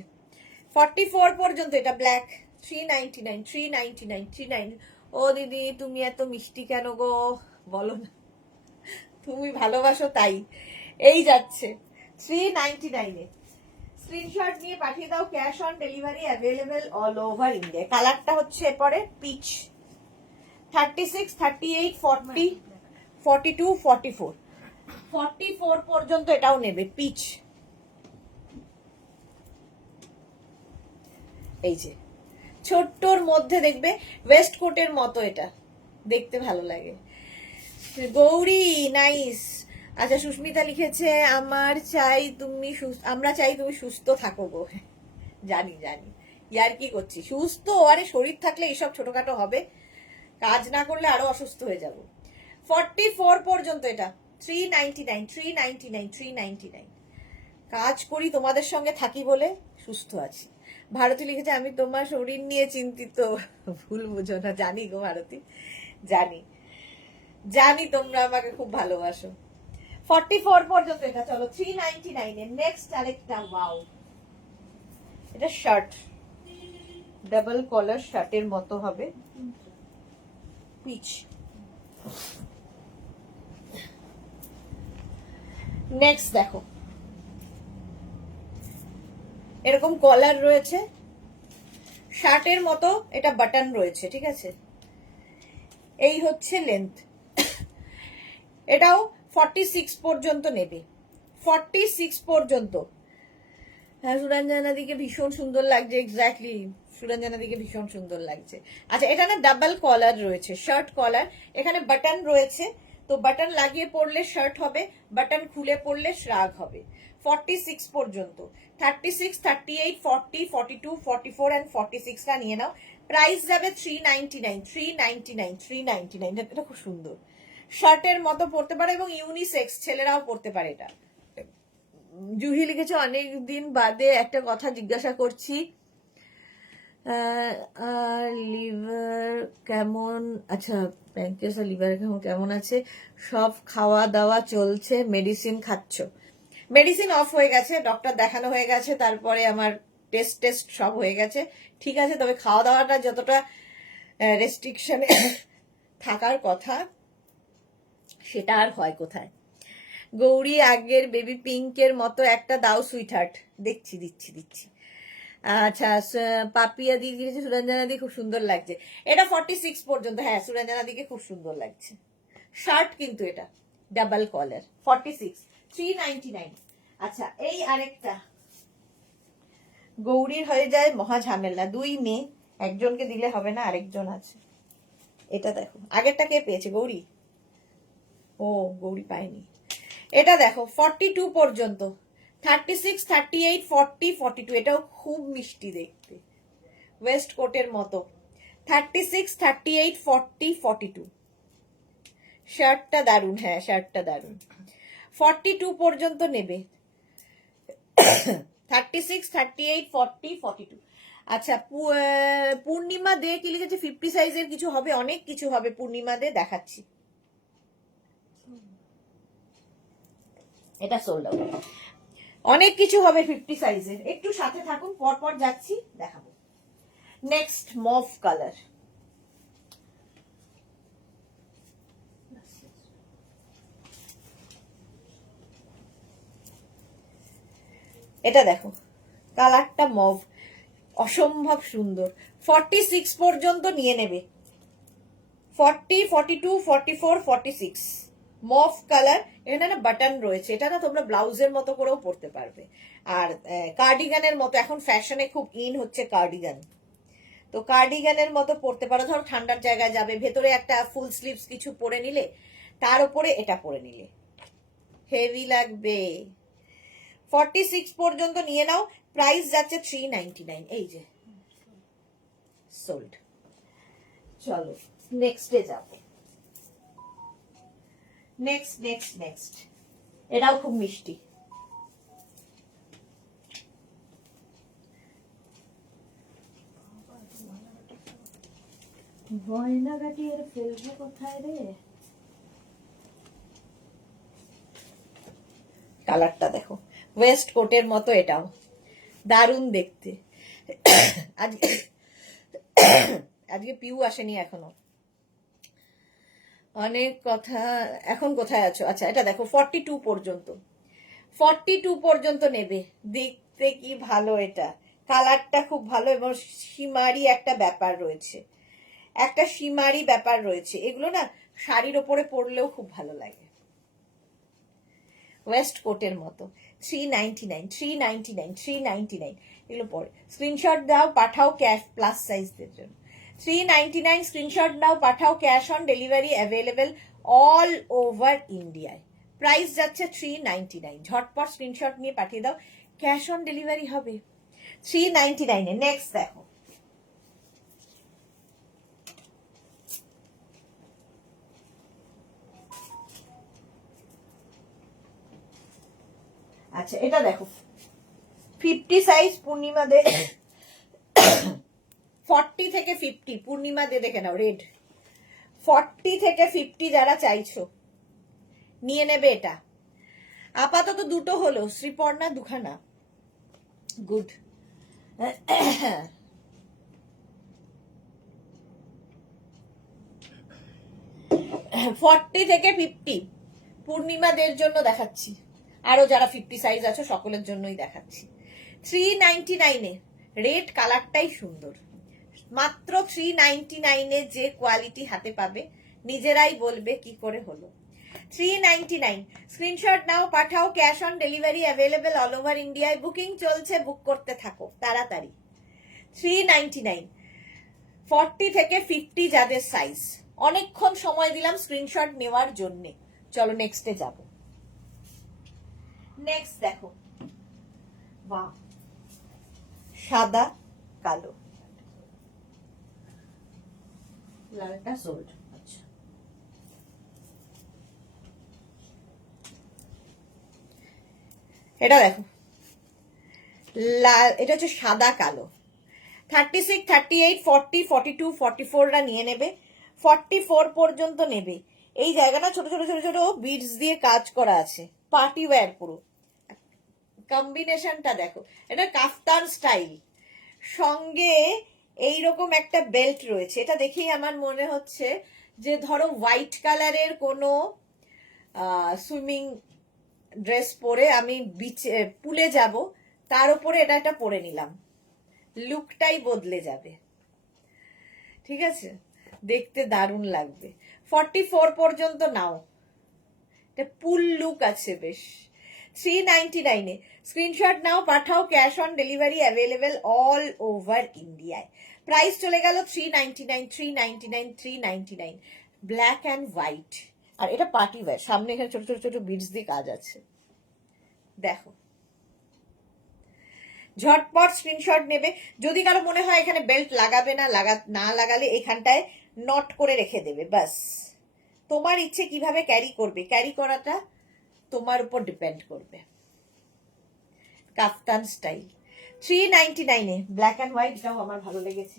44 পর্যন্ত এটা ব্ল্যাক 399, 399, 399। ও দিদি তুমি এত মিষ্টি কেন গো, বলো না, তুমি ভালোবাসো তাই। এই যাচ্ছে 399-এ। স্ক্রিনশট নিয়ে পাঠিয়ে দাও, cash on delivery available all over India. কালারটা হচ্ছে এরপরে পিচ। 36, 38, 40, 42, 44, 44 পর্যন্ত এটাও নেবে পিচ। এই যে ছোট্টর মধ্যে দেখবে ওয়েস্ট কোটের মতো, এটা দেখতে ভালো লাগে। গৌরী নাইস। আচ্ছা সুস্মিতা লিখেছে আমরা চাই তুমি সুস্থ থাকো গো। জানি জানি, ইয়ার কি করছি, সুস্থ আরে শরীর থাকলে এইসব ছোটখাটো হবে, কাজ না করলে আরো অসুস্থ হয়ে যাব। 44 পর্যন্ত এটা 399, 399, 399। কাজ করি তোমাদের সঙ্গে থাকি বলে সুস্থ আছি। ভারতী লিখেছে আমি তোমার শরীর নিয়ে চিন্তিত। ভুল বুঝো না, জানি গো ভারতী, জানি জানি তোমরা আমাকে খুব ভালোবাসো। 44 পর্যন্ত এটা। চলো 399 এর নেক্সট আরেকটা। ওয়াও, এটা শার্ট, ডাবল কলার শার্টের মতো হবে, পিচ। নেক্সট দেখো, এরকম কলার রয়েছে, শার্টের মতো এটা বাটন রয়েছে, ঠিক আছে। এই হচ্ছে লেন্থ। এটাও 46 পর্যন্ত নেবে, 46 পর্যন্ত। হ্যাঁ সুরঞ্জনা দিকে ভীষণ সুন্দর লাগছে, এক্স্যাক্টলি সুরঞ্জনা দিকে ভীষণ সুন্দর লাগছে। আচ্ছা এটা না ডাবল কলার রয়েছে, শার্ট কলার, এখানে বাটন রয়েছে, তো বাটন লাগিয়ে পড়লে শার্ট হবে, বাটন খুলে পড়লে শ্রাগ হবে। 46 পর্যন্ত। 36, 38, 40, 42, 44 and 46টা নিয়ে নাও। প্রাইস যাবে 399, 399, 399। এটা খুব সুন্দর, শার্টের মতো পরতে পারে এবং ইউনিসেক্স, ছেলেরাও পরতে পারে এটা। জুহি লিখেছে অনেকদিন বাদে একটা কথা জিজ্ঞাসা করছি, লিভার কেমন, আচ্ছা প্যানক্রিয়াস আর লিভার কেমন আছে? সব খাওয়া দাওয়া চলছে, মেডিসিন খাচ্ছ? মেডিসিন অফ হয়ে গেছে, ডক্টর দেখানো হয়ে গেছে, তারপরে আমার টেস্ট সব হয়ে গেছে, ঠিক আছে। তবে খাওয়া দাওয়াটা যতটা রেস্ট্রিকশনে থাকার কথা সেটা আর হয় কোথায়। গৌরী আগের বেবি পিঙ্কের মতো একটা দাও সুইটহার্ট। দিচ্ছি। আচ্ছা পাপিয়া দি দিয়েছে, সুরঞ্জনা দি খুব সুন্দর লাগছে। এটা 46 পর্যন্ত। হ্যাঁ সুরঞ্জনা দিকে খুব সুন্দর লাগছে। শার্ট কিন্তু এটা ডাবল কলার, 46, 399। আচ্ছা এই আরেকটা, গৌরীর হয়ে যায় মহা ঝামেলা, 2 মেয়ে, একজনকে দিলে হবে না, আরেকজন আছে। এটা দেখো, আগেরটা কে পেয়েছে? গৌরী। ও গৌরী পায়নি। এটা দেখো 42 পর্যন্ত, 36, 38, 40, 42, এটাও খুব মিষ্টি দেখতে, ওয়েস্ট কোটের মতো। 36, 38, 40, 42, শার্টটা দারুন, হ্যাঁ শার্টটা দারুন। 42 পর্যন্ত নেবে। 36, 38, 40, 42। আচ্ছা, পূর্ণিমা দে কি লিখেছে? 50 সাইজের কিছু হবে, অনেক কিছু হবে পূর্ণিমা দে, দেখাচ্ছি। এটা সোল্ড আউট, অনেক কিছু হবে 50 সাইজের, একটু সাথে থাকুন, পর পর যাচ্ছি, দেখাবো। নেক্সট মভ কালার, এটা দেখো কালারটা মভ, অসম্ভব সুন্দর। 46 পর্যন্ত নিয়ে নেবে। 40, 42, 44, 46, মভ কালার। এখানে না বাটন রয়েছে, এটা না তোমরা ব্লাউজের মতো করেও পরতে পারবে। আর কার্ডিগানের মতো এখন ফ্যাশনে খুব ইন হচ্ছে কার্ডিগান, তো কার্ডিগানের মতো পরতে পারো। ধরো ঠান্ডার জায়গায় যাবে, ভেতরে একটা ফুল স্লিভস কিছু পরে নিলে, তার উপরে এটা পরে নিলে হেভি লাগবে। 46 পর্যন্ত নিয়ে নাও, প্রাইস যাচ্ছে 399। এই যে সোল্ড। চলো নেক্সটে যাব। নেক্সট এটাও খুব মিষ্টি। গয়নাগাটি এর ফেলবো কোথায় রে? কালারটা দেখো, ওয়েস্ট কোটের মতো, এটাও দারুণ দেখতে। আজকে আজকে পিউ আসেনি এখনো, অনেক কথা। এখন কোথায় আছো? আচ্ছা এটা দেখো 42 পর্যন্ত, 42 পর্যন্ত নেবে। দেখতে কি ভালো, এটা কালারটা খুব ভালো, এবং সীমারি একটা ব্যাপার রয়েছে, একটা সীমারি ব্যাপার রয়েছে। এগুলো না শাড়ির ওপরে পরলেও খুব ভালো লাগে, ওয়েস্ট কোটের মতো। 399, 399, 399, এগুলো পরে স্ক্রিনশট দাও, পাঠাও ক্যাশ প্লাস সাইজদের জন্য। 399 স্ক্রিনশট দাও, পাঠাও, cash on delivery available all over ইন্ডিয়ায়। প্রাইস যাচ্ছে 399, ঝটপট স্ক্রিনশট নিয়ে পাঠিয়ে দাও, ক্যাশ অন ডেলিভারি হবে 399 এ। নেক্সট দেখো, আচ্ছা এটা দেখো 50 সাইজ পূর্ণিমা দে। 40 থেকে 50 পূর্ণিমা দে, দেখে নাও রেড। 40 থেকে 50 যারা চাইছো নিয়ে নেবে এটা। আপাতত দুটো হলো, শ্রীপর্ণা দুখানা, গুড। 40 থেকে 50 পূর্ণিমাদের জন্য দেখাচ্ছি, আরো যারা 50 সাইজ আছো সকলের জন্যই দেখাচ্ছি। 399 এ, রেড কালারটাই সুন্দর। মাত্র 399 এ যে কোয়ালিটি হাতে পাবে, নিজেরাই বলবে কি করে হলো। 399 স্ক্রিনশট নাও, পাঠাও, cash on delivery available all over ইন্ডিয়ায়। বুকিং চলছে, বুক করতে থাকো তাড়াতাড়ি। 399, 40 থেকে 50 যাদের সাইজ। অনেকক্ষণ সময় দিলাম স্ক্রিনশট নেওয়ার জন্য। চলো নেক্সটে যাব। নেক্সট দেখো, বাহ, সাদা কালো, লালটা সোল্ড। আচ্ছা এটা দেখো, লাল, এটা হচ্ছে সাদা কালো। 36, 38, 40, 42, 44রা নিয়ে নেবে। 44 পর্যন্ত নেবে। এই জায়গাটা ছোট ছোট ছোট ছোট বিডস দিয়ে কাজ করা আছে, পার্টি ওয়্যার পুরো। কম্বিনেশনটা দেখো, এটা কাফতান স্টাইল, সঙ্গে এইরকম একটা বেল্ট রয়েছে। এটা দেখেই আমার মনে হচ্ছে যে ধরো হোয়াইট কালারের কোনো সুইমিং ড্রেস পরে আমি বিচে পুলে যাব, তার উপরে এটা একটা পরে নিলাম, লুকটাই বদলে যাবে। ঠিক আছে, দেখতে দারুণ লাগবে। 44 পর্যন্ত নাও, এটা পুল লুক আছে বেশ। 399 এ স্ক্রিনশট নাও, পাঠাও, cash on delivery available all over ইন্ডিয়ায়। প্রাইস চলে গেল 399, 399, 399, ব্ল্যাক অ্যান্ড হোয়াইট। আর এটা পার্টি ওয়্যার, সামনে এখানে ছোট ছোট ছোট বিডস দিয়ে কাজ আছে, দেখো ঝটপট স্ক্রিনশট নেবে। যদি কারো মনে হয় এখানে বেল্ট লাগাবে না, না লাগালে এখানটায় নট করে রেখে দেবে, বাস। তোমার ইচ্ছে কিভাবে ক্যারি করবে, ক্যারি করাটা তোমার উপর ডিপেন্ড করবে। কাফতান স্টাইল 399-এ ব্ল্যাক অ্যান্ড হোয়াইট, এটাও আমার ভালো লেগেছে।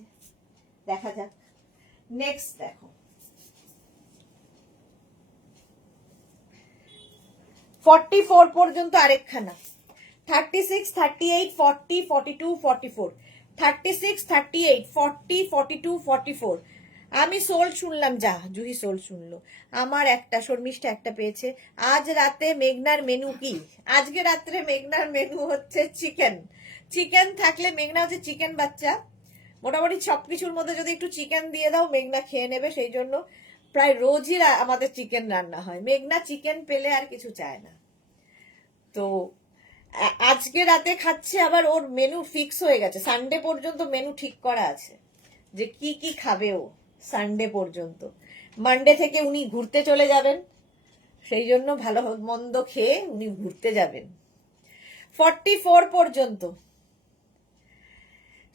দেখা যাক নেক্সট। দেখো 44 পর্যন্ত আরেকখানা, 36, 38, 40, 42, 44, 36, 38, 40, 42, 44। আমি সোল শুনলাম, যা জুহি সোল শুনলো। আমার একটা শর্মিষ্ঠা একটা পেয়েছে। আজ রাতে মেঘনার মেনু কি? আজকে রাত্রে মেঘনার মেনু হচ্ছে চিকেন। চিকেন থাকলে, মেঘনা হচ্ছে চিকেন বাচ্চা, মোটামুটি সব কিছুর মধ্যে যদি একটু চিকেন দিয়ে দাও মেঘনা খেয়ে নেবে। সেই জন্য প্রায় রোজই আমাদের চিকেন রান্না হয়। মেঘনা চিকেন পেলে আর কিছু চায় না। তো আজকে রাতে খাচ্ছে, আবার ওর মেনু ফিক্স হয়ে গেছে, সানডে পর্যন্ত মেনু ঠিক করা আছে যে কি কি খাবে ও সানডে পর্যন্ত। মানডে থেকে উনি ঘুরতে চলে যাবেন, সেই জন্য ভালো মন্দ খেয়ে উনি ঘুরতে যাবেন। 44 পর্যন্ত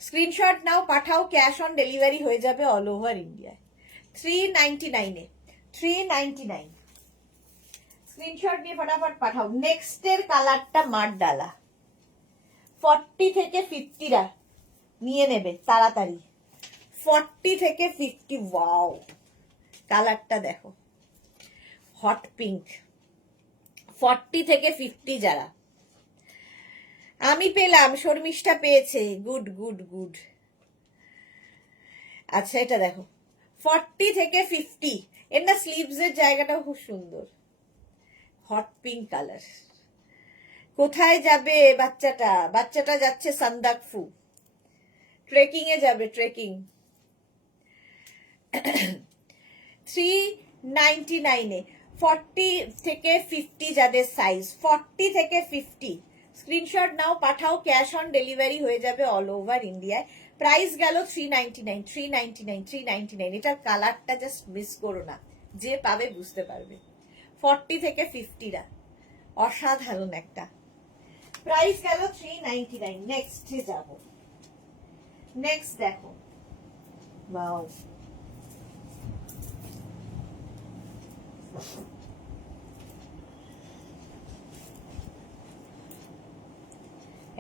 স্ক্রিনশট নাও, পাঠাও, ক্যাশ অন ডেলিভারি হয়ে যাবে অল ওভার ইন্ডিয়ায়। 399-এ 399 স্ক্রিনশট নিয়ে ফটাফট পাঠাও। নেক্সট এর কালারটা মার ডালা, 40 থেকে 50রা নিয়ে নেবে তাড়াতাড়ি। 40 থেকে 50, ওয়াও কালারটা দেখো, হট পিঙ্ক। 40 থেকে 50 যারা, আমি পেলাম, শর্মিষ্ঠা পেয়েছে, গুড গুড গুড। আচ্ছা এটা দেখো 40 থেকে 50, এর না স্লিভস এর জায়গাটাও খুব সুন্দর, হট পিঙ্ক কালার। কোথায় যাবে বাচ্চাটা? বাচ্চাটা যাচ্ছে সান্দাকফু, ট্রেকিং এ যাবে, ট্রেকিং। 399-এ 40 থেকে 50 যাদের সাইজ, 40 থেকে 50 স্ক্রিনশট নাও, পাঠাও, ক্যাশ অন ডেলিভারি হয়ে যাবে অল ওভার ইন্ডিয়ায়। প্রাইস গেল 399, 399, 399। এটার কালারটা জাস্ট মিস করো না, যে পাবে বুঝতে পারবে। 40 থেকে 50রা, অসাধারণ একটা। প্রাইস গেল 399। নেক্সট যাব, নেক্সট দেখো, ওয়াও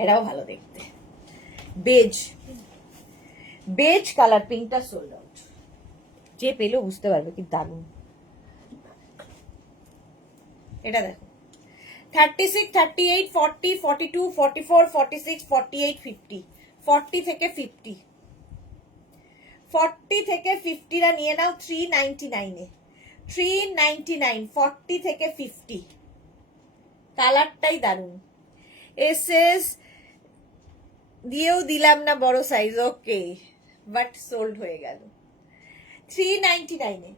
এটাও ভালো দেখতে, বেজ, বেজ কালার, পিঙ্কটা সোল্ড আউট। যে পেলো বুঝতে পারবে কি দারুণ। এটা দেখো 36, 38, 40, 42, 44, 46, 48, 50, 40 থেকে 50, 40 থেকে 50রা নিয়ে নাও 399-এ, 399, 40 থেকে 50। কালারটাই দারুণ। এসএস দিয়েও দিলাম না বড় সাইজ, ওকে, বাট সোল্ড হয়ে গেল 399-এ।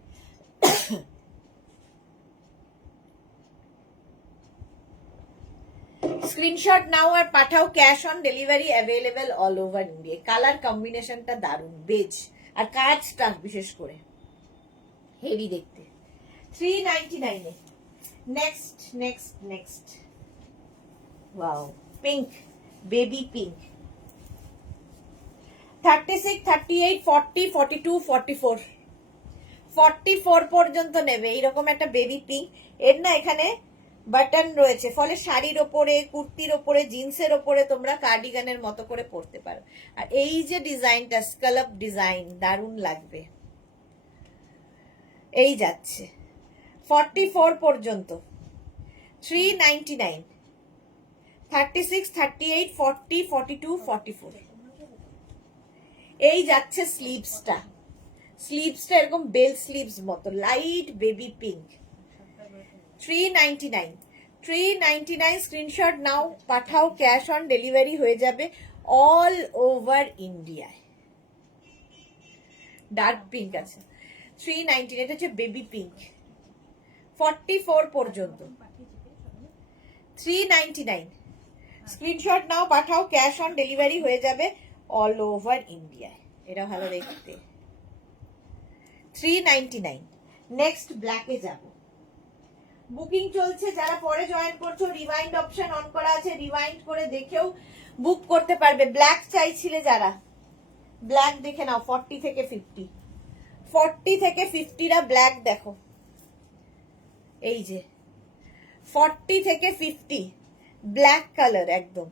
স্ক্রিনশট নাও আর পাঠাও, cash on delivery available all over India. Colour কম্বিনেশনটা দারুণ, বেজ আর কাজটা বিশেষ করে হেভি দেখতে। 399-এ next next next, wow pink, baby pink. 36, 38, 40, 42, 44, 44 পর্যন্ত নেবে এইরকম একটা বেবি পিঙ্ক। এর না এখানে বাটন রয়েছে, ফলে শাড়ির ওপরে, কুর্তির ওপরে, জিন্সের ওপরে তোমরা কার্ডিগানের মতো করে পরতে পারো। আর এই যে ডিজাইনটা, স্কালপ ডিজাইন, দারুণ লাগবে। এই যাচ্ছে 44 পর্যন্ত, 399, 36, 38, 40, 42, 44। এই যাচ্ছে স্লিভসটা, স্লিভসটা এরকম বেল স্লিভস মতো, লাইট বেবি পিঙ্ক। 399, 399 স্ক্রিনশট নাও, পাঠাও, ক্যাশ অন ডেলিভারি হয়ে যাবে অল ওভার ইন্ডিয়ায়। ডার্ক পিঙ্ক আছে, 399, এটা হচ্ছে বেবি পিঙ্ক। 44 পর্যন্ত 399 স্ক্রিনশট নাও, পাঠাও, ক্যাশ অন ডেলিভারি হয়ে যাবে অল ওভার ইন্ডিয়ায়। এটা ভালো দেখতে, 399। নেক্সট ব্ল্যাকে যাব, বুকিং চলছে, যারা পরে জয়েন করছো রিওয়াইন্ড অপশন অন করা আছে, রিওয়াইন্ড করে দেখেও বুক করতে পারবে। ব্ল্যাক চাইছিলে যারা, ব্ল্যাক দেখে নাও 40 থেকে 50, 40 থেকে 50রা ব্ল্যাক দেখো, এই যে 40 থেকে 50 ব্ল্যাক কালার, একদম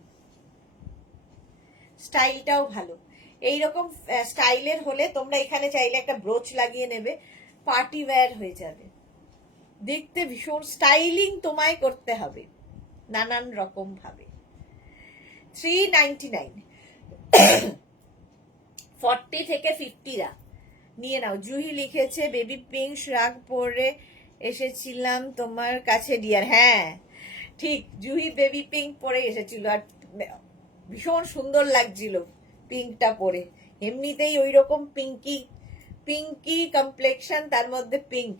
স্টাইলটাও ভালো। এইরকম স্টাইলের হলে তোমরা এখানে চাইলে একটা ব্রোচ লাগিয়ে নেবে, পার্টি ওয়্যার হয়ে যাবে, দেখতে ভীষণ স্টাইলিং তোমায় করতে হবে নানান রকম ভাবে। 399, 40 থেকে 50রা নিয়ে নাও। জুহি লিখেছে বেবি পিঙ্ক শ্রাগ পরে এসেছিলাম তোমার কাছে ডিয়ার। হ্যাঁ ঠিক, জুহি বেবি পিঙ্ক পরে এসেছিল আর ভীষণ সুন্দর লাগছিল পিঙ্কটা পরে। এমনিতেই ওই রকম পিঙ্কি পিঙ্কি কমপ্লেকশন, তার মধ্যে পিঙ্ক।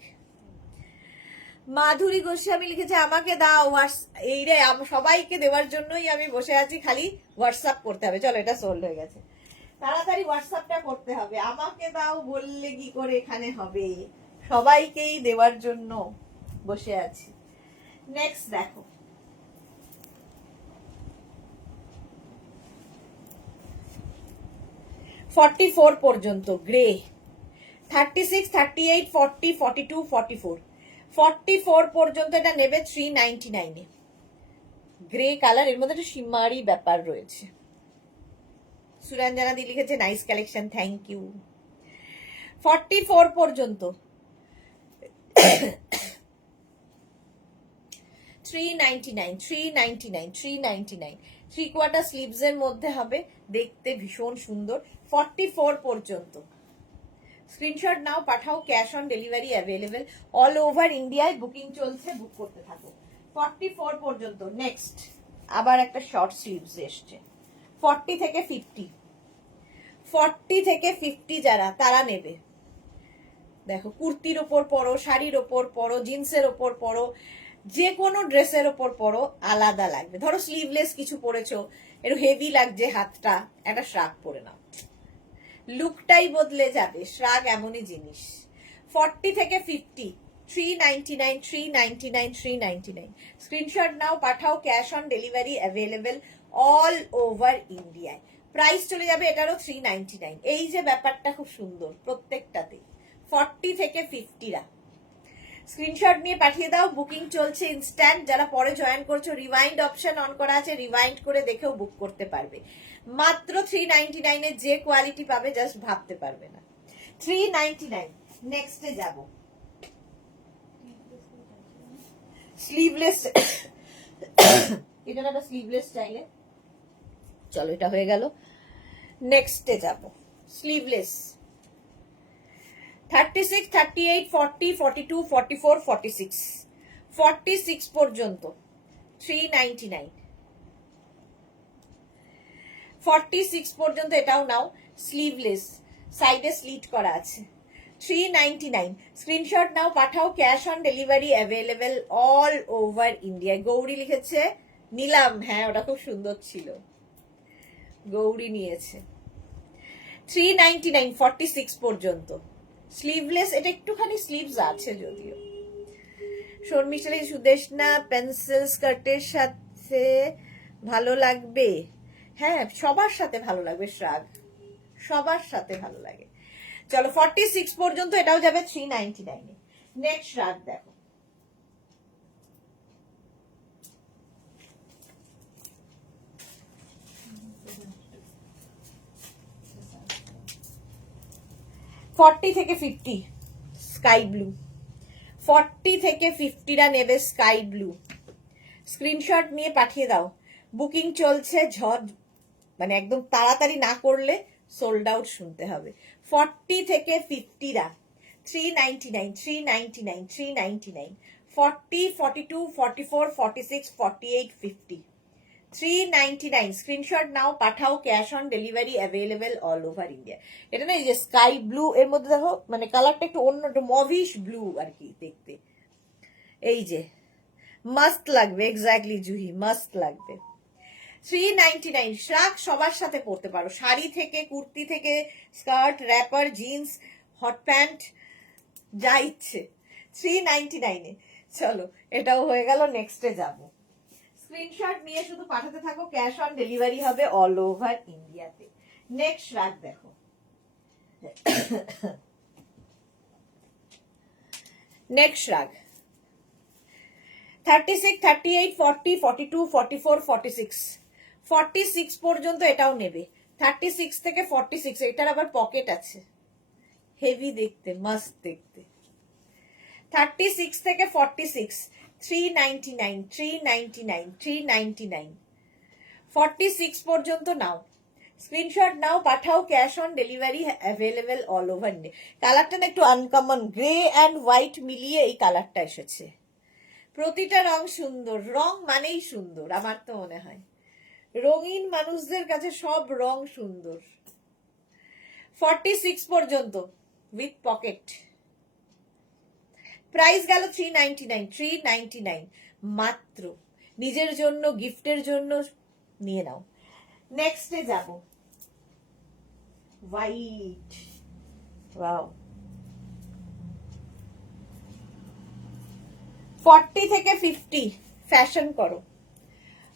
মাধুরী গোস্বামী লিখেছে আমাকে দাও, এই রে সবাইকে দেওয়ার জন্যই আমি বসে আছি, খালি হোয়াটসঅ্যাপ করতে হবে। চলো এটা সোল্ড হয়ে গেছে, তাড়াতাড়ি হোয়াটসঅ্যাপটা করতে হবে। আমাকে দাও বললে কি করে এখানে হবে, সবাইকেই দেওয়ার জন্য বসে আছি। নেক্সট দেখো, $44 পর্যন্ত গ্রে, 36, 38, 40, 42, 44, 44 পর্যন্ত এটা নেবে 399 গ্রে কালার। এর মধ্যে একটা শিমারি ব্যাপার রয়েছে। সুরঞ্জনা দি লিখেছে নাইস কালেকশন, থ্যাংক ইউ। 44 পর্যন্ত 399, 399, 399, 3/4 স্লিভস এর মধ্যে হবে, দেখতে ভীষণ সুন্দর। 44 পর্যন্ত স্ক্রিনশট নাও, পাঠাও, cash on delivery available all over ইন্ডিয়ায়, বুকিং চলছে, বুক করতে থাকো। 44 পর্যন্ত। নেক্সট আবার একটা শর্ট স্লিভস এসছে, 40 থেকে 50, 40 থেকে 50 যারা, তারা নেবে। দেখো কুর্তির ওপর পরো, শাড়ির ওপর পরো, জিন্সের ওপর পরো, যে কোনো ড্রেসের ওপর পরো, আলাদা লাগবে। ধরো স্লিভলেস কিছু পরেছো, একটু হেভি লাগছে হাতটা, একটা শ্রাগ পরে নাও, লুকটাই বদলে যাবে। শ্রাগ এমনই জিনিস। 40 থেকে 50, 399, 399, 399, স্ক্রিনশট নাও, পাঠাও, cash on delivery available all over ইন্ডিয়ায়। প্রাইস চলে যাবে এটারও 399। এই যে ব্যাপারটা খুব সুন্দর প্রত্যেকটাতে। 40 থেকে 50রা স্ক্রিনশট নিয়ে পাঠিয়ে দাও, বুকিং চলছে ইনস্ট্যান্ট। যারা পরে জয়েন করছো রিওয়াইন্ড অপশন অন করা আছে, রিওয়াইন্ড করে দেখেও বুক করতে পারবে। মাত্র 399 এর যে কোয়ালিটি পাবে জাস্ট ভাবতে পারবে না। 399। নেক্সটে যাব, স্লিভলেস। এটা একটা স্লিভলেস চাইলে, চলো এটা হয়ে গেল। নেক্সটে যাব, স্লিভলেস। 36, 38, 40, 42, 44, 46, 46 পর্যন্ত 399, 46 পর্যন্ত এটাও নাও, স্লিভলেস, সাইডে স্লিট করা আছে, 399। স্ক্রিনশট নাও, পাঠাও, cash on delivery available all over India. Gauri লিখেছে নিলাম, হ্যাঁ ওটা খুব সুন্দর ছিল, গৌরী নিয়েছে। 399, 46 পর্যন্ত স্লিভলেস। এটা একটুখানি স্লিভস আছে যদিও। শর্মিষ্ঠা সুদেশনা পেন্সিল স্কার্টের সাথে ভালো লাগবে। হ্যাঁ সবার সাথে ভালো লাগবে, শ্রাগ সবার সাথে ভালো লাগে। চলো 46 পর্যন্ত এটাও যাবে 399। নেক্সট শ্রাগ দেখো, $40 থেকে 50 স্কাই ব্লু। 40 থেকে 50রা নেবে স্কাই ব্লু। স্ক্রিনশট নিয়ে পাঠিয়ে দাও, বুকিং চলছে, ঝড় মানে একদম তাড়াতাড়ি না করলে সোল্ড আউট শুনতে হবে। 40 থেকে 50রা 399, 399, 399, 40, 42, 44, 46, 48, 50, 399। স্ক্রিনশট নাও, পাঠাও, cash on delivery available all over India. এটা না এই যে স্কাই ব্লু, এর মধ্যে দেখো মানে কালারটা একটু অন্য, একটু মভিশ ব্লু আর কি দেখতে। এই যে মাস্ট লাগবে, এক্স্যাক্টলি জুহি, মাস্ট লাগবে। 399। শ্রাগ সবার সাথে পরতে পারো, শাড়ি থেকে, কুর্তি থেকে, skirt, wrapper, jeans, hot pant, যা ইচ্ছে। 399-এ চলো এটাও হয়ে গেল, নেক্সটে যাব। স্ক্রিনশট নিয়ে শুধু পাঠাতে থাকো, ক্যাশ অন ডেলিভারি হবে অল ওভার ইন্ডিয়াতে। নেক্সট রাগ দেখো, নেক্সট রাগ 36, 38, 40, 42, 44, 46, 46 পর্যন্ত এটাও নেবে। 36 থেকে 46, এটার আবার পকেট আছে, হেভি দেখতে, মাস্ট দেখতে। 36 থেকে 46, 399, 399, 399, 46 পর্যন্ত নাও, স্ক্রিনশট নাও, পাঠাও, cash on delivery available all over India. কালারটা না একটু আনকমন, গ্রে অ্যান্ড হোয়াইট মিলিয়ে এই কালারটা এসেছে। প্রতিটা রং সুন্দর, রং মানেই সুন্দর, আমার তো মনে হয় রঙিন মানুষদের কাছে সব রং সুন্দর। 46 পর্যন্ত উইথ পকেট, প্রাইস গেল 399, 399 মাত্র। নিজের জন্য, গিফটের জন্য নিয়ে নাও। নেক্সটে যাব, হোয়াইট, ওয়াও। 40 থেকে 50 ফ্যাশন করো,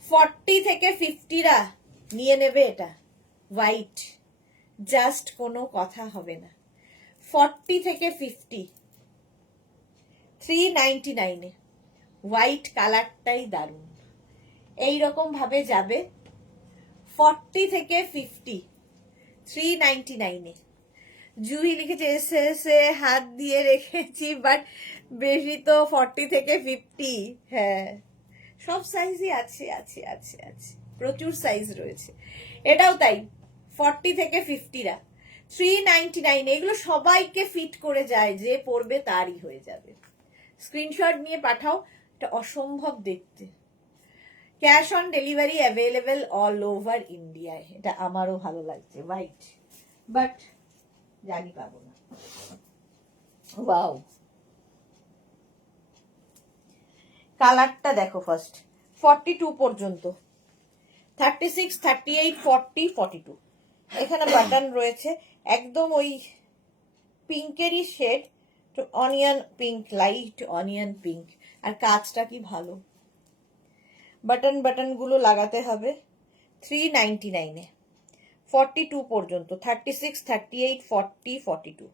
40 থেকে 50রা নিয়ে নেবে এটা, হোয়াইট, জাস্ট কোনো কথা হবে না। 40 থেকে 50, 399 হোয়াইট কালারটাই দারুণ, এইরকম ভাবে যাবে। 40 থেকে 50, 399। জুহি লিখেছে এসে এসে হাত দিয়ে রেখেছি, বাট বেশি তো 40 থেকে 50। হ্যাঁ, সব সাইজই আছে, আছে আছে আছে, প্রচুর সাইজ রয়েছে। এটাও তাই, 40 থেকে 50রা 399। এগুলো সবাইকে ফিট করে যায়, যে পরবে তারই হয়ে যাবে। স্ক্রিনশট নিয়ে পাঠাও, এটা অসম্ভব দেখতে। Cash on delivery available all over ইন্ডিয়ায়। এটা আমারও ভালো লাগছে, হোয়াইট, বাট জানি পাবো না। ওয়াও, কালারটা দেখো ফার্স্ট। 42 পর্যন্ত, 36, 38, 40, 42, এখানে বাটন রয়েছে, একদম ওই পিঙ্কেরই shade, onion pink, light onion pink. আর কাজটা কি ভালো, বাটন বাটন গুলো লাগাতে হবে। 399 42 পর্যন্ত, 36, 38, 40, 42,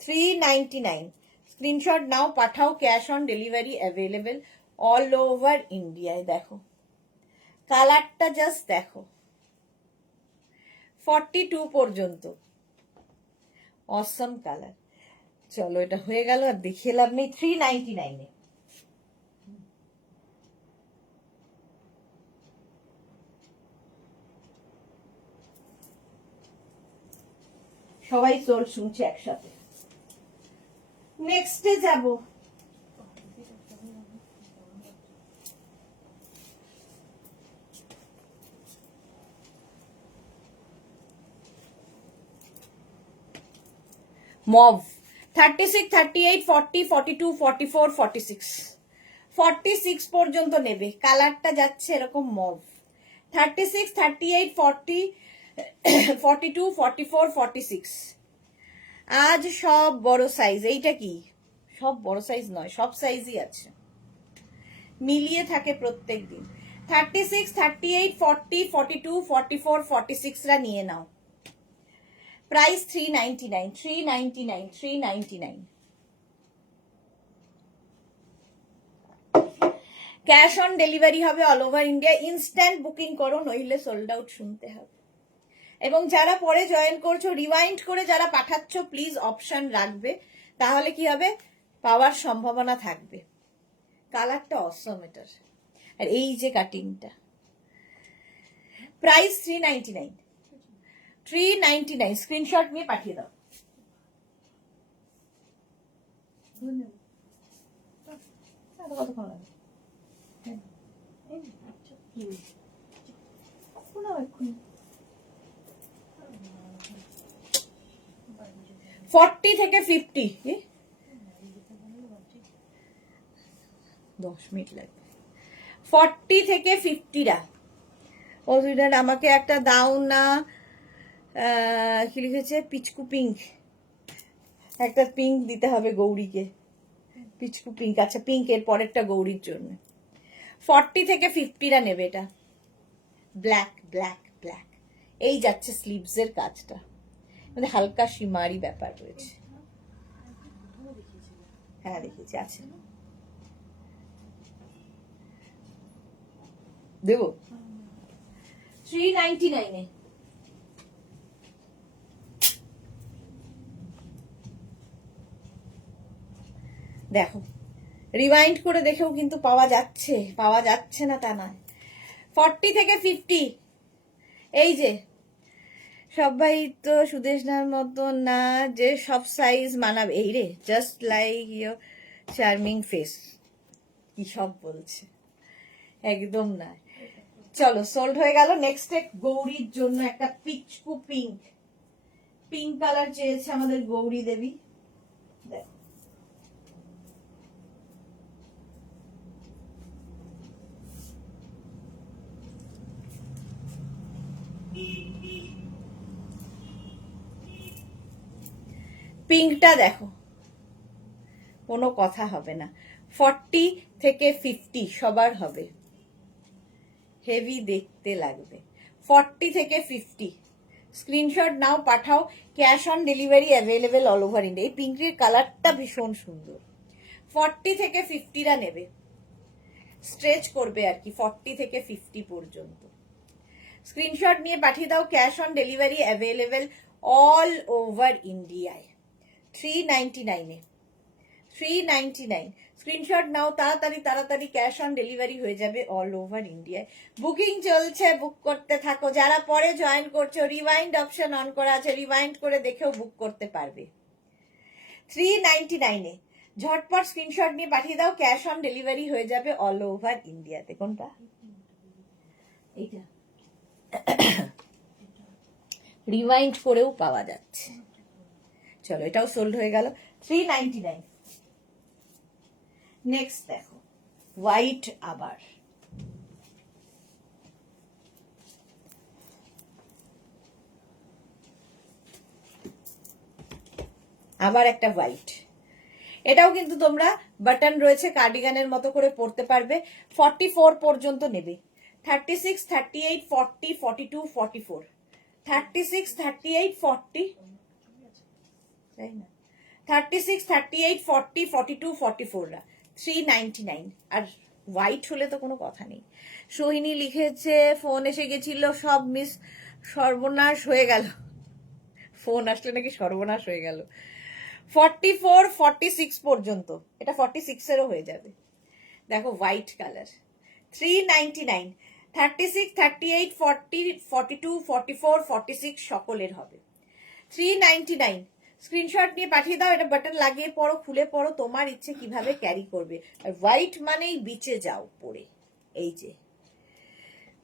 399। স্ক্রিনশট নাও, পাঠাও, cash on delivery available all over ইন্ডিয়ায়। দেখো কালারটা, জাস্ট দেখো, 42 পর্যন্ত, অসম কালার। চলো এটা হয়ে গেল, আর দেখিয়ে লাভ নেই। 399 সবাই সোল শুনছে একসাথে। নেক্সটে যাব, মভ। 36, 38, 40, 42, 44, 46, 46 পর্যন্ত নেবে। কালারটা যাচ্ছে এরকম মভ। 36, 38, 40, 42, 44, 46। আজ সব বড় সাইজ। এইটা কি সব বড় সাইজ নয়, সব সাইজই আছে, মিলিয়ে থাকে প্রত্যেক দিন। 36, 38, 40, 42, 44, 46রা নিয়ে নাও। প্রাইস 399, 399, 399। ক্যাশ অন ডেলিভারি হবে all over India. Instant booking করো, নইলে সোল্ড আউট শুনতে হবে। এবং যারা পরে জয়েন করছো, রিওয়াইন্ড করে যারা পাঠাচ্ছ, প্লিজ অপশন রাখবে, তাহলে কি হবে, পাওয়ার সম্ভাবনা থাকবে। কালারটা অসম এটার, আর এই যে কাটিংটা। প্রাইস 399, 399। স্ক্রিনশট নিয়ে পাঠিয়ে দাও। কতক্ষণ লাগে? 40 থেকে 50, 10 মিনিট লাগবে। 40 থেকে 50রা, ও সুইডার আমাকে একটা দাও না, কি লিখেছে, পিচকু পিঙ্ক, একটা পিঙ্ক দিতে হবে গৌরীকে। পিচকু পিঙ্ক, আচ্ছা পিঙ্ক এর পরেরটা গৌরীর জন্য। 40 থেকে 50রা নেবে এটা, ব্ল্যাক ব্ল্যাক ব্ল্যাক। এই যাচ্ছে স্লিভস এর কাজটা, মানে হালকা সীমারি ব্যাপার রয়েছে। হ্যাঁ দেখেছি, আছে দেবো 399-এ। দেখো রিওয়াইন্ড করে দেখেও কিন্তু পাওয়া যাচ্ছে, পাওয়া যাচ্ছে না তা নয়। 40 থেকে 50, এই যে সবাই তো সুদেশনার মতো না যে সব সাইজ মানাবে, এই রে just like your charming face, কি সব বলছে, একদম না। চলো সোল্ড হয়ে গেল। নেক্সট গৌরীর জন্য একটা পিচকু পিঙ্ক, পিঙ্ক কালার চেয়েছে আমাদের গৌরী দেবী। দেখো পিঙ্কটা, দেখো কোনো কথা হবে না। 40 থেকে 50 সবার হবে, হেভি দেখতে লাগবে। 40 থেকে 50 স্ক্রিনশট নাও, পাঠাও। Cash on delivery available all over India. এই পিঙ্কের কালারটা ভীষণ সুন্দর। 40 থেকে 50রা নেবে, স্ট্রেচ করবে আর কি 40 থেকে 50 পর্যন্ত। স্ক্রিনশট নিয়ে পাঠিয়ে দাও। Cash on delivery available all over ইন্ডিয়ায়। 399-এ, 399 স্ক্রিনশট নাও তাড়াতাড়ি তাড়াতাড়ি, ক্যাশ অন ডেলিভারি হয়ে যাবে অল ওভার ইন্ডিয়ায়। বুকিং চলছে, বুক করতে থাকো। যারা পরে জয়েন করছো, রিওয়াইন্ড অপশন অন করা আছে, রিওয়াইন্ড করে দেখেও বুক করতে পারবে। 399-এ ঝটপট স্ক্রিনশট নিয়ে পাঠিয়ে দাও, ক্যাশ অন ডেলিভারি হয়ে যাবে অল ওভার ইন্ডিয়াতে। কোনটা? এইটা রিওয়াইন্ড করেও পাওয়া যাচ্ছে। চলো এটাও সোল্ড হয়ে গেল, 399। নেক্সট দেখো হোয়াইট, আবার আবার একটা হোয়াইট। এটাও কিন্তু তোমরা বাটন রয়েছে, কার্ডিগানের মতো করে পরতে পারবে। 44 পর্যন্ত নেবে। 36, 38, 40, 42, 44, 36, 38, 40, তাই না? 36, 38, 40, 42, 44রা 399। আর হোয়াইট হলে তো কোনো কথা নেই। সোহিনী লিখেছে ফোন এসে গেছিল, সব মিস, সর্বনাশ হয়ে গেল। ফোন আসলে নাকি সর্বনাশ হয়ে গেল। 44, 46 পর্যন্ত, এটা 46-এরও হয়ে যাবে। দেখো হোয়াইট কালার, 399। 36, 38, 40, 42, 44, 46 সকলের হবে। 399 স্ক্রিনশট নিয়ে পাঠিয়ে দাও। এটা বাটন লাগিয়ে পড়ো, খুলে পড়ো, তোমার ইচ্ছে কিভাবে ক্যারি করবে। আর হোয়াইট মানেই বিচে যাও পরে। এই যে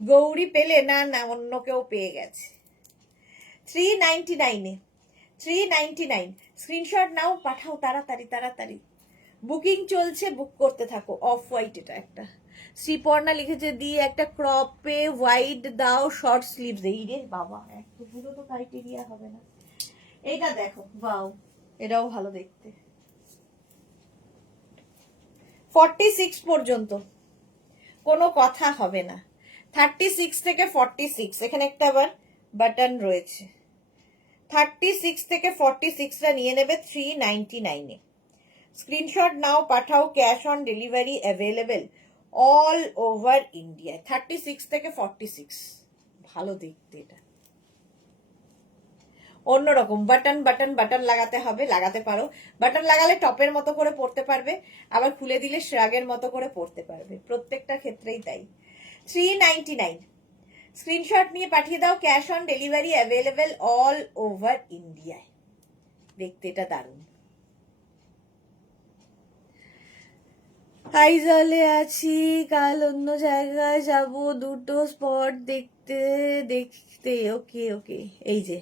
গৌরী পেলে না, না অন্য কেউ পেয়ে গেছে। 399-এ, 399 স্ক্রিনশট নাও, পাঠাও তাড়াতাড়ি তাড়াতাড়ি। বুকিং চলছে, বুক করতে থাকো। অফ হোয়াইট এটা একটা। শ্রীপর্ণা লিখেছে দি একটা ক্রপে হোয়াইট দাও, শর্ট স্লিভস। এই রে বাবা, এতগুলো তো ক্রাইটেরিয়া হবে না। এটা দেখো, বাও, এটাও ভালো দেখতে। 46 পর্যন্ত কোনো কথা হবে না। 36 থেকে 46, এখানে একটা আবার বাটন রয়েছে। 36 থেকে 46রা নিয়ে নেবে 399-এ। স্ক্রিনশট নাও, পাঠাও। Cash on delivery available all over India. 36 থেকে 46 ভালো দেখতে। এটা অন্যরকম বাটন বাটন বাটন লাগাতে হবে, লাগাতে পারো। বাটন লাগালে টপের মতো করে পরতে পারবে, আবার খুলে দিলে শ্রাগের মতো করে পরতে পারবে, প্রত্যেকটা ক্ষেত্রেই তাই। 399 স্ক্রিনশট নিয়ে পাঠিয়ে দাও। Cash on delivery available all over ইন্ডিয়ায়। দেখতে এটা দারুণ। আইজলে আছি, কাল অন্য জায়গায় যাব, দুটো স্পট দেখতে দেখতে। ওকে ওকে, এই যে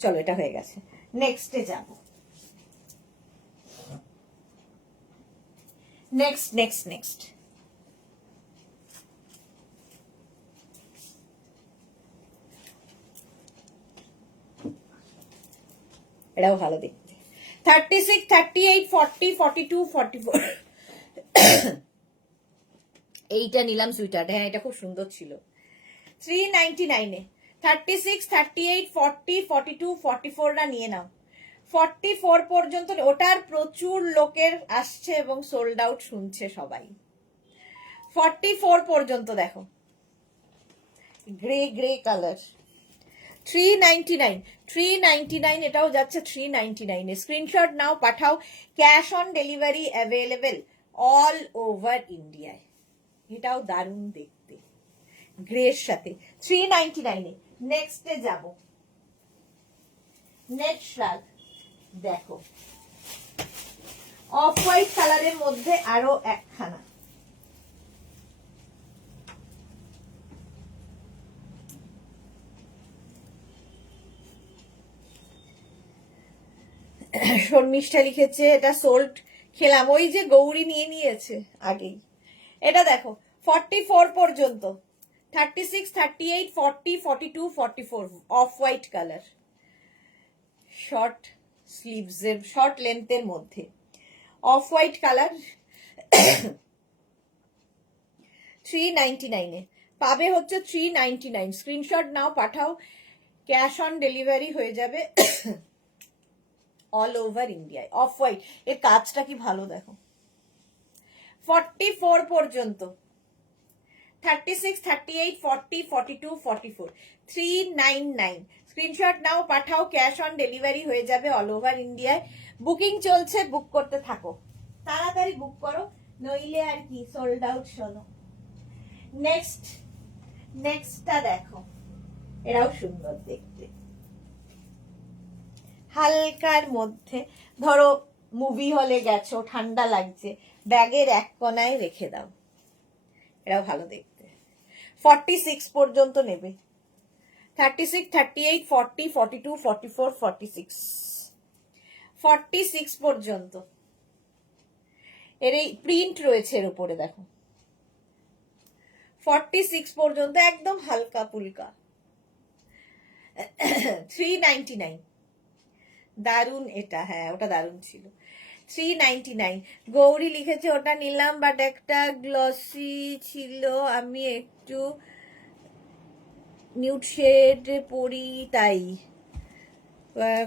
চলো এটা হয়ে গেছে। নেক্সটে যাব। নেক্সট নেক্সট নেক্সট এটাও ভালো দেখতে। 36, 38, 40, 42, 44 এইটা নিলাম সুইটার, হ্যাঁ এটা খুব সুন্দর ছিল। 399 এ 36, 38, 40, 42, 44 টা নিয়ে নাও। 44 পর্যন্ত ওটার প্রচুর লোকের আসছে এবং সোল্ড আউট শুনছে সবাই। 44 পর্যন্ত দেখো, গ্রে গ্রে কালার। 399, 399 এটাও যাচ্ছে 399 এ। স্ক্রিনশট নাও, পাঠাও। Cash on delivery available all over ইন্ডিয়ায়। এটাও দারুণ দেখতে, গ্রের সাথে। 399 এ। নেক্সটে যাব, নেট শ্রাগ দেখো, অফ হোয়াইট কালারের মধ্যে আরো একখানা। শর্মিষ্ঠা লিখেছে এটা সোল্ড, খেলাম। ওই যে গৌরী নিয়ে নিয়েছে আগেই। এটা দেখো 44 পর্যন্ত, 36, 38, 40, 42, 44 off white colour, short sleeves এর, শর্ট লেন্থের মধ্যে অফ হোয়াইট কালার। 399 এ পাবে হচ্ছে 399। স্ক্রিনশট নাও, পাঠাও। ক্যাশ অন ডেলিভারি হয়ে যাবে অল ওভার ইন্ডিয়ায়। অফ হোয়াইট, এর কাজটা কি ভালো দেখো। 44 পর্যন্ত, 36, 38, 40, 42, 44 399। স্ক্রিনশট নাও, পাঠাও। ক্যাশ অন ডেলিভারি হয়ে যাবে অল ওভার ইন্ডিয়ায়। বুকিং চলছে, বুক করতে থাকো, তাড়াতাড়ি বুক করো, নইলে আর কি সোল্ড আউট। শোনো নেক্সটটা দেখো, এরাও সুন্দর দেখতে, হালকার মধ্যে। ধরো মুভি হলে গেছো, ঠান্ডা লাগছে, ব্যাগের এক কোনায় রেখে দাও, এরাও ভালো দেখতে। 46 পর্যন্ত নেবে। 36, 38, 40, 42, 44, 46 46 পর্যন্ত। এর এই প্রিন্ট রয়েছে এর উপরে দেখো। 46 পর্যন্ত একদম হালকা পুলকা। 399 দারুন এটা, হ্যাঁ ওটা দারুন ছিল। 399 গৌরী লিখেছে ওটা নিলাম, বাট একটা গ্লসি ছিল, আমি একটু নিউড শেড পরি তাই।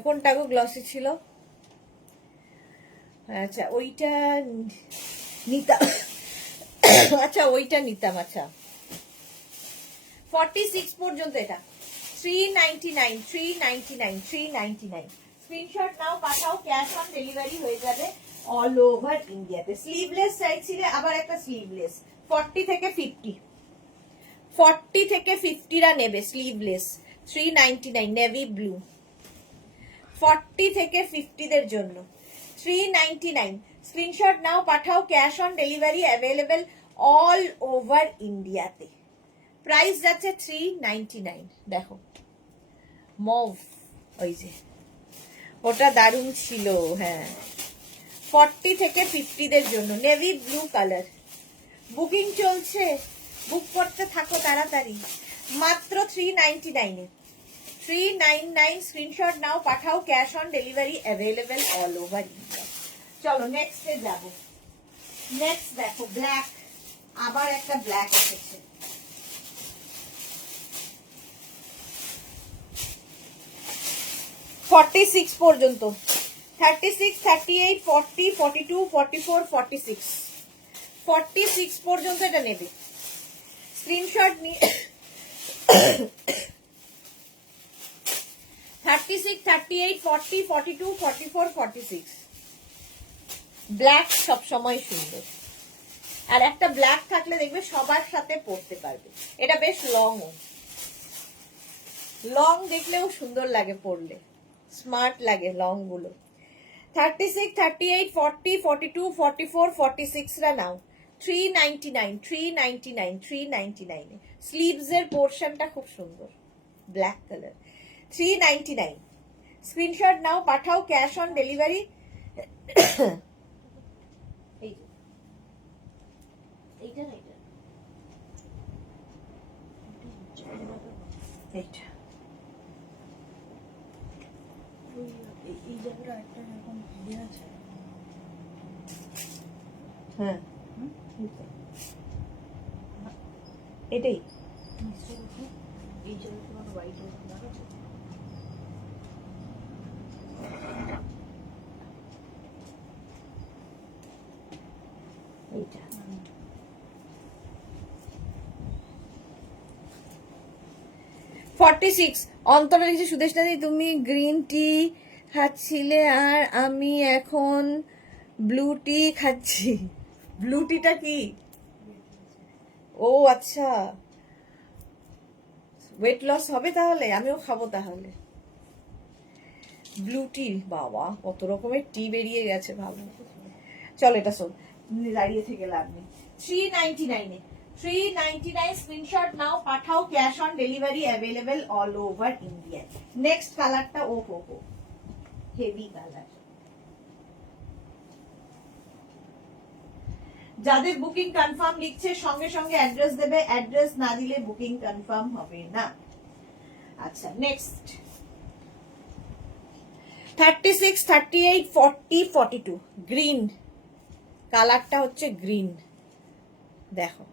কোনটা গো গ্লসি ছিল? আচ্ছা ওইটা নিতাম। আচ্ছা ওইটা নিতাম। আচ্ছা 46 পর্যন্ত এটা। 399, 399, 399। স্ক্রিনশট নাও, পাঠাও। ক্যাশ অন ডেলিভারি হয়ে যাবে অল ওভার ইন্ডিয়াতে। স্লিভলেস চাইছিলে, আবার একটা স্লিভলেস। 40 থেকে 50, 40 থেকে 50রা নেবে স্লিভলেস। 399 নেভি ব্লু, 40 থেকে 50দের জন্য 399। স্ক্রিনশট নাও, পাঠাও। Cash on delivery available all over ইন্ডিয়াতে। প্রাইস যাচ্ছে 399। দেখো মভ, ওই যে ওটা দারুণ ছিল, হ্যাঁ। 40 থেকে 50দের জন্য নেভি ব্লু কালার। বুকিং চলছে, বুক করতে থাকো তাড়াতাড়ি, মাত্র 399 এ। 399 স্ক্রিনশট নাও, পাঠাও। Cash on delivery available all over India. চলো নেক্সটে যাব। নেক্সট দেখো ব্ল্যাক, আবার একটা ব্ল্যাক এসেছে। ফর্টি সিক্স পর্যন্ত, 36, 38, 40, 42, 44, 46 46 পর্যন্ত এটা নেবে। স্ক্রিনশট নিয়ে 36, 38, 40, 42, 44, 46 ব্ল্যাক সব সময় সুন্দর। আর একটা ব্ল্যাক থাকলে দেখবে সবার সাথে পরতে পারবে। এটা বেশ লং, লং দেখলেও সুন্দর লাগে পরলে, স্মার্ট লাগে লং গুলো। 36, 38, 40, 42, 44, 46 রা নাও। 399, 399, 399 স্লিভস এর পোর্শনটা খুব সুন্দর, ব্ল্যাক কালার। 399 স্ক্রিনশট নাও, পাঠাও। ক্যাশ অন ডেলিভারি এইটা না এইটা, এইটা এই জায়গাটা একটা এরকম হ্যাঁ এটাই এইটা 46 অন্তরে লিখেছে সুদেশনা দি তুমি গ্রিন টি খাচ্ছিলে আর আমি এখন ব্লু টি খাচ্ছি। ব্লু টিটা কি? ও আচ্ছা, ওয়েট লস হবে তাহলে, আমিও খাবো তাহলে ব্লু টি। বাবা কত রকমের টি বেরিয়ে গেছে ভাবো। চলো এটা শোন, দাঁড়িয়ে থেকে লাভ নেই। 399 এ 399 স্ক্রিনশট নাও, পাঠাও, cash on delivery available all over India. Next কালারটা ও হো হো হেভি কালার। যাদের বুকিং কনফার্ম লিখছে সঙ্গে সঙ্গে অ্যাড্রেস দেবে, অ্যাড্রেস না দিলে বুকিং কনফার্ম হবে না। আচ্ছা নেক্সট 36, 38, 40, 42 গ্রিন কালারটা হচ্ছে গ্রিন। দেখো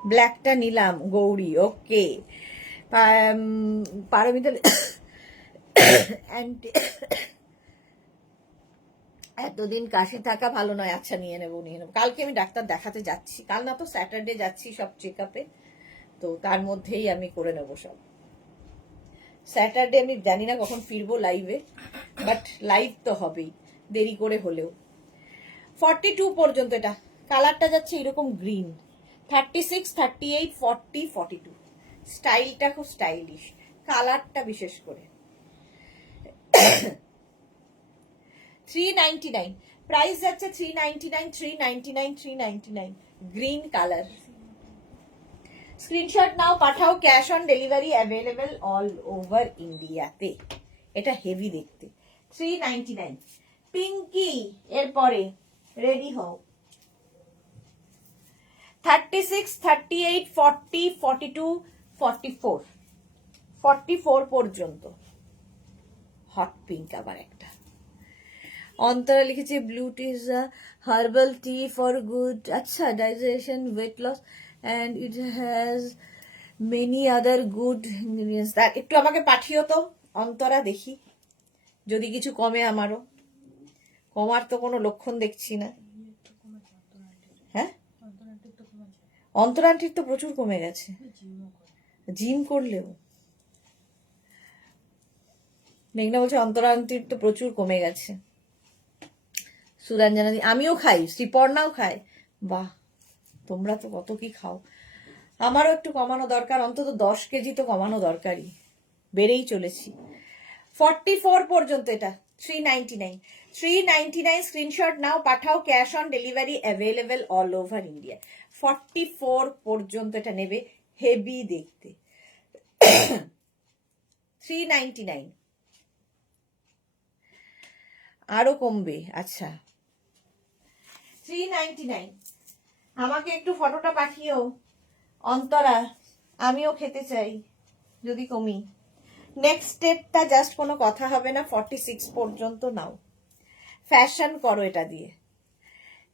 ব্ল্যাকটা নিলাম গৌরী, ওকে। পারমিতা এতদিন কাশি থাকা ভালো নয়। আচ্ছা নিয়ে নেবো নিয়ে নেবো, কালকে আমি ডাক্তার দেখাতে যাচ্ছি, কাল না তো স্যাটারডে যাচ্ছি সব চেক আপে, তো তার মধ্যেই আমি করে নেবো সব। স্যাটারডে আমি জানি না কখন ফিরবো লাইভে, বাট লাইভ তো হবেই দেরি করে হলেও। 42 পর্যন্ত এটা কালারটা যাচ্ছে এরকম গ্রিন। 36, 38, 40, 42 স্টাইলটা খুব স্টাইলিশ, কালারটা বিশেষ করে। 399 প্রাইস যাচ্ছে 399, 399, 399 গ্রিন কালার। স্ক্রিনশট নাও, পাঠাও, cash on delivery available all over ইন্ডিয়াতে। এটা হেভি দেখতে। 399 পিঙ্কি। এরপরে রেডি হও। 36, 38, 40, 42, 44 44 পর্যন্ত হট পিঙ্ক। আবার একটা অন্তরা লিখেছে blue tea is a herbal tea for good, আচ্ছা, digestion, weight loss and it has many other good ingredients. একটু আমাকে পাঠিও তো অন্তরা, দেখি যদি কিছু কমে। আমারও কমার তো কোনো লক্ষণ দেখছি না। হ্যাঁ অন্তরা আন্টির তো প্রচুর কমে গেছে, জিম করলেও। মেঘনা বলছে অন্তরা আন্টির তো প্রচুর কমে গেছে। সুরঞ্জনা দি আমিও খাই, শ্রীপর্ণাও খায়। বাহ তোমরা তো কত কি খাও। আমারও একটু কমানো দরকার, অন্তত 10 কেজি তো কমানো দরকারই, বেড়েই চলেছি। 44 পর্যন্ত এটা 399 399 স্ক্রিনশট নাও, পাঠাও, cash on delivery available all over India. 44 পর্যন্ত এটা নেবে, হেভি দেখতে। 399 আরো কমবে। আচ্ছা 399 আমাকে একটু ফটোটা পাঠিও অন্তরা, আমিও খেতে চাই যদি কমি। নেক্সট স্টেপটা জাস্ট কোনো কথা হবে না, 46 পর্যন্ত নাও, ফ্যাশন করো এটা দিয়ে,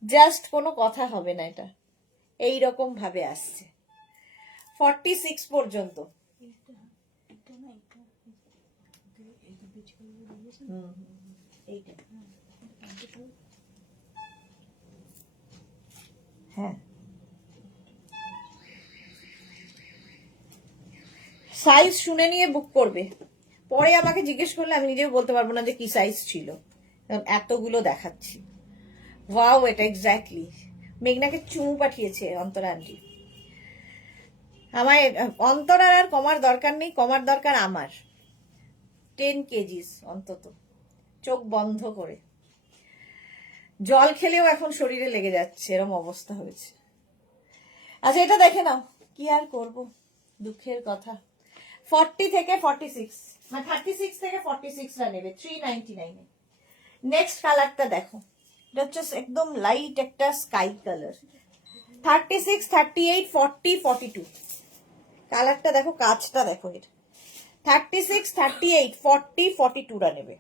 জাস্ট কোনো কথা হবে না, এটা এই রকম ভাবে আসছে। 46 পর্যন্ত। হ্যাঁ সাইজ শুনে নিয়ে বুক করবে, পরে আমাকে জিজ্ঞেস করলে আমি নিজেও বলতে পারবো না যে কি সাইজ ছিল, এতগুলো দেখাচ্ছি। ওয়াও এটা এক্স্যাক্টলি মেঘনাকে চুমু পাঠিয়েছে অন্তরা আন্টি। আমায় অন্তরার আর কমার দরকার নেই, কমার দরকার আমার 10 কেজিস অন্তত, চোখ বন্ধ করে। জল খেলেও এখন শরীরে লেগে যাচ্ছে, এরকম অবস্থা হয়েছে। আচ্ছা এটা দেখে নাও, কি আর করব, দুঃখের কথা। 40 থেকে 46 মানে 36 থেকে 46 রা নেবে 399 এ। নেক্সট কালারটা দেখো, এটা হচ্ছে একদম লাইট একটা স্কাই কালার। 36, 38, 40, 42 কালারটা দেখো, কাজটা দেখো, এর 36, 38, 40, 42রা নেবে।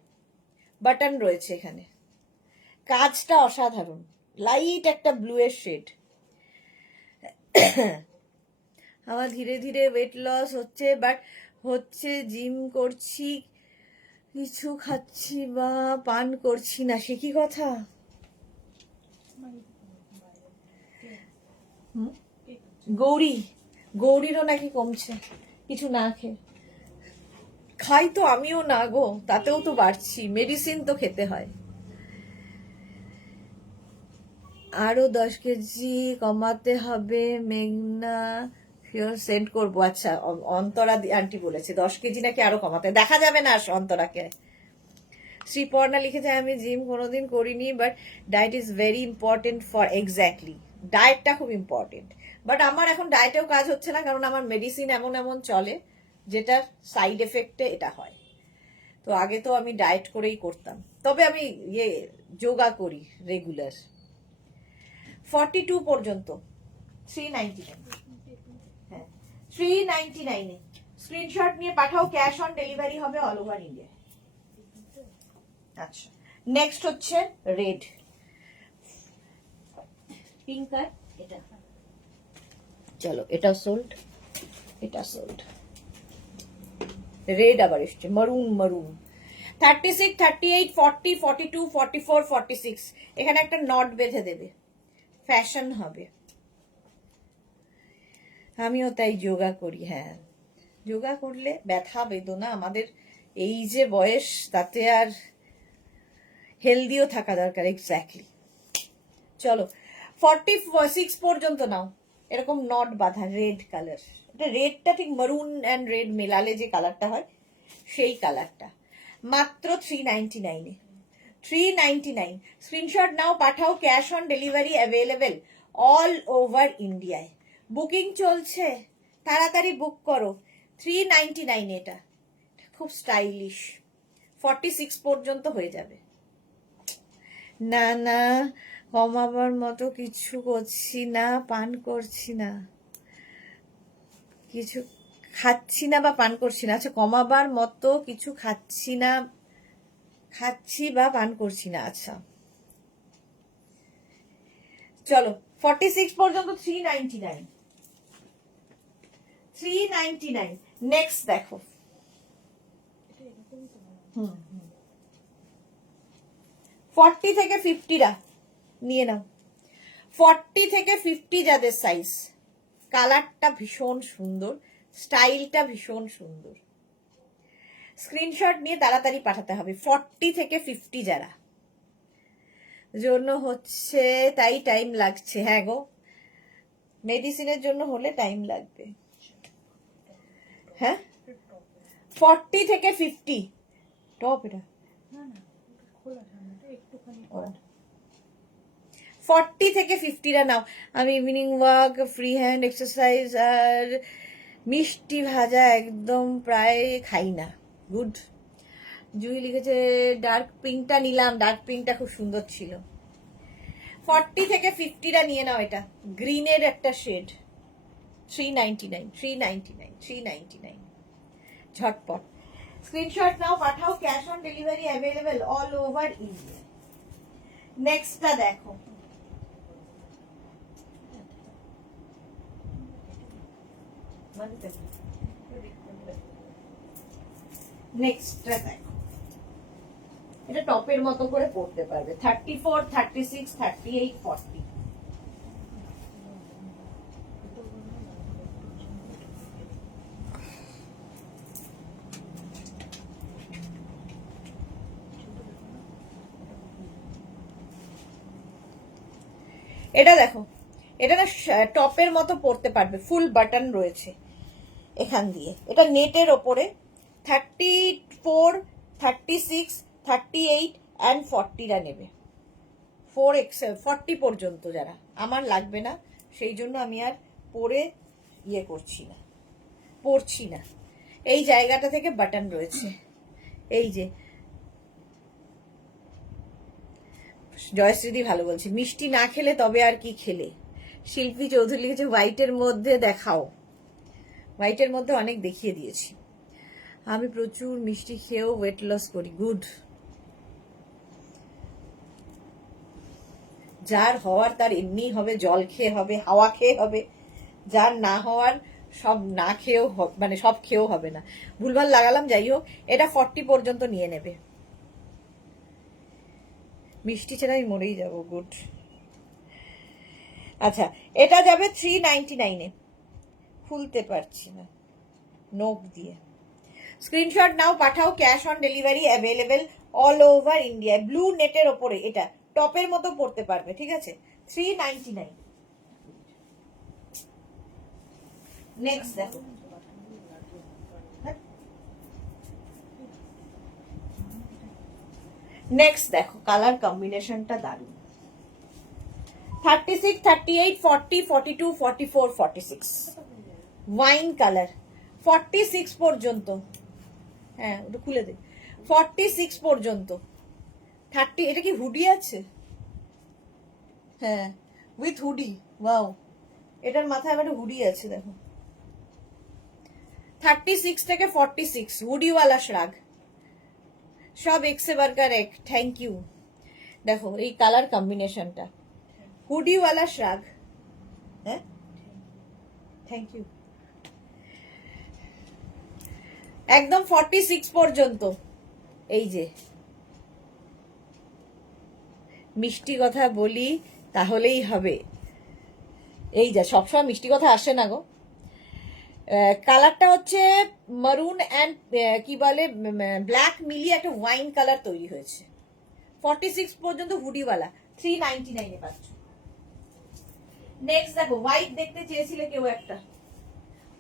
বাটন রয়েছে এখানে, কাজটা অসাধারণ, লাইট একটা ব্লু এর শেড। আমার ধীরে ধীরে ওয়েট লস হচ্ছে, বাট হচ্ছে জিম করছি, কিছু খাচ্ছি বা পান করছি না, সে কি কথা? গৌরীরও নাকি কমছে কিছু না খেয়ে। খাই তো আমিও না গো, তাতেও তো বাড়ছি, মেডিসিন তো খেতে হয়। আরো 10 কেজি কমাতে হবে মেঘনা, সেন্ড করবো। আচ্ছা, অন্তরা আন্টি বলেছে 10 কেজি নাকি আরো কমাতে, দেখা যাবে না অন্তরাকে। শ্রীপর্ণা লিখেছে আমি জিম কোনোদিন করিনি, but diet is very important for, exactly, ডায়েটটা খুব ইম্পর্টেন্ট। বাট আমার এখন ডায়েটেও কাজ হচ্ছে না, কারণ আমার মেডিসিন এমন এমন চলে যেটার সাইড এফেক্টে এটা হয়। তো আগে তো আমি ডায়েট করেই করতাম, তবে আমি যোগা করি রেগুলার। 42 পর্যন্ত 399, হ্যাঁ 399 স্ক্রিনশট নিয়ে পাঠাও, ক্যাশ অন ডেলিভারি হবে অল ওভার ইন্ডিয়া। আচ্ছা, নেক্সট হচ্ছে রেড, পিঙ্ক আর এটা, চলো এটা সোল্ড, এটা সোল্ড। রেড আবার এসছে, মারুন মারুন। 36, 38, 40, 42, 44, 46, এখানে একটা নট বেঁধে দেবে, ফ্যাশন হবে। আমিও তাই যোগা করি, হ্যাঁ যোগা করলে ব্যথা বেদনা, আমাদের এই যে বয়স, তাতে আর হেলদিও থাকা দরকার। এক্স্যাক্টলি, চলো 46 পর্যন্ত নাও, এরকম নট বাঁধা রেড কালার, এটা রেডটা ঠিক মারুন অ্যান্ড রেড মেলালে যে কালারটা হয় সেই কালারটা, মাত্র 399 399। স্ক্রিনশট নাও পাঠাও, cash on delivery available all over ইন্ডিয়ায়। বুকিং চলছে, তাড়াতাড়ি বুক করো। 399 এটা, খুব স্টাইলিশ। 46 পর্যন্ত হয়ে যাবে। না না, কমাবার মতো কিছু করছি না, পান করছি না, কিছু খাচ্ছি না বা পান করছি না। আচ্ছা, কমাবার মতো কিছু খাচ্ছি না, খাচ্ছি বা পান করছি না। আচ্ছা চলো 46 পর্যন্ত 399 399। নেক্সট দেখো, 40 থেকে 50রা নিয়ে নাও। 40 থেকে 50 যাদের সাইজ, কালারটা ভীষণ সুন্দর, স্টাইলটা ভীষণ সুন্দর। স্ক্রিনশট নিয়ে তাড়াতাড়ি পাঠাতে হবে। 40 থেকে 50 যারা, জন্য হচ্ছে তাই টাইম লাগছে। হ্যাঁ গো, মেডিসিনের জন্য হলে টাইম লাগবে। হ্যাঁ 40 থেকে 50 টপ, এটা 40 থেকে 50রা নাও। আমি evening walk, free hand exercise আর মিষ্টি ভাজা একদম প্রায় খাই না। গুড। জুই লিখেছে ডার্ক পিঙ্কটা নিলাম, ডার্ক পিঙ্কটা খুব সুন্দর ছিল। 40 থেকে 50রা নিয়ে নাও, এটা গ্রিনের একটা শেড। 399 399 399, ঝটপট স্ক্রিনশট নাও পাঠাও, cash on delivery available all over India. নেক্সটটা দেখো, নেক্সটটা দেখো, এটা টপের মতো করে পড়তে পারবে। 34, 36, 38, 40। এটা দেখো, এটা না টপের মতো পড়তে পারবে, ফুল বাটন রয়েছে এখান দিয়ে, এটা নেটের ওপরে। 34, 36, 38 অ্যান্ড 40রা নেবে। 40 পর্যন্ত যারা, আমার লাগবে না, সেই জন্য আমি আর পরে করছি না, পড়ছি না। এই জায়গাটা থেকে বাটন রয়েছে, এই যে জয়শ্রীদি ভালো বলছে, মিষ্টি না খেলে তবে আর কি খেলে। শিল্পী চৌধুরী লিখেছে হোয়াইটের মধ্যে দেখাও, হোয়াইটের মধ্যে অনেক দেখিয়ে দিয়েছি। আমি প্রচুর মিষ্টি খেয়েও ওয়েট লস করি। গুড। যার হওয়ার তার এমনি হবে, জল খেয়ে হবে, হাওয়া খেয়ে হবে। যার না হওয়ার সব না খেয়েও মানে সব খেয়েও হবে না। ভুলভাল লাগালাম, যাই হোক। এটা 40 পর্যন্ত নিয়ে নেবে। মিষ্টি ছাড়া আমি মরেই যাবো। গুড। আচ্ছা, এটা যাবে 399-এ। খুলতে পারছি না নোক দিয়ে। স্ক্রিনশট নাও, পাঠাও। Cash on delivery available all over India. Blue নেটের ওপরে এটা টপের মতো পড়তে পারবে, ঠিক আছে? 399। নেক্সট দেখো, নেক্সট দেখো, কালার কম্বিনেশনটা দারুণ। 36, 38, 40, 42, 44, 46 ওয়াইন কালার। 46 পর্যন্ত, হ্যাঁ ওটা খুলে দে। 46 পর্যন্ত। 30, এটা কি হুডি আছে? হ্যাঁ, উইথ হুডি। ওয়াও, এটার মাথায় আবার হুডি আছে, দেখো। 36 থেকে 46 হুডিওয়ালা শ্রাগ। সব এক্সে বার্কার এক। Thank you. দেখো এই কালার কম্বিনেশনটা, হুডিওয়ালা শ্রাগ। হ্যাঁ, থ্যাংক ইউ। একদম 46 পর্যন্ত। এই যে মিষ্টি কথা বলি তাহলেই হবে। এই যা, সবসময় মিষ্টি কথা আসে না গো। কালারটা হচ্ছে মারুন অ্যান্ড কি বলে ব্ল্যাক মিলিয়ে একটা ওয়াইন কালার তৈরি হয়েছে। 46 পর্যন্ত হুডিওয়ালা। 399-এ পাচ্ছ। নেক্সট দেখো, হোয়াইট দেখতে চেয়েছিলে কেউ একটা,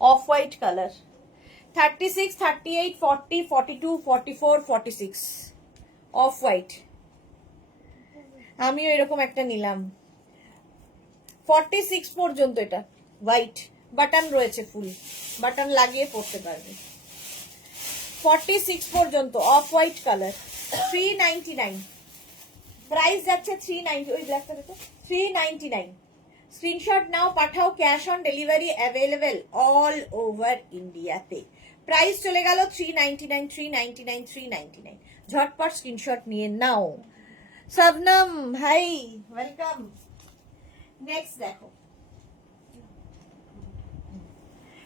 off white colour. 36, 38, 40, 42, 44, 46 off white. আমিও এরকম একটা নিলাম। 46 পর্যন্ত এটা হোয়াইট, বাটন রয়েছে, ফুল বাটন লাগিয়ে পড়তে পারবে। 46 পর্যন্ত অফ হোয়াইট কালার। 399 প্রাইস যাচ্ছে। 390। ওই ব্ল্যাকটা দেখো, 399। স্ক্রিনশট নাও, পাঠাও। Cash on delivery available all over ইন্ডিয়াতে। প্রাইস চলে গেল 399, 399, 399। ঝটপট স্ক্রিনশট নিয়ে নাও। Shabnam hi, welcome. নেক্সট দেখো,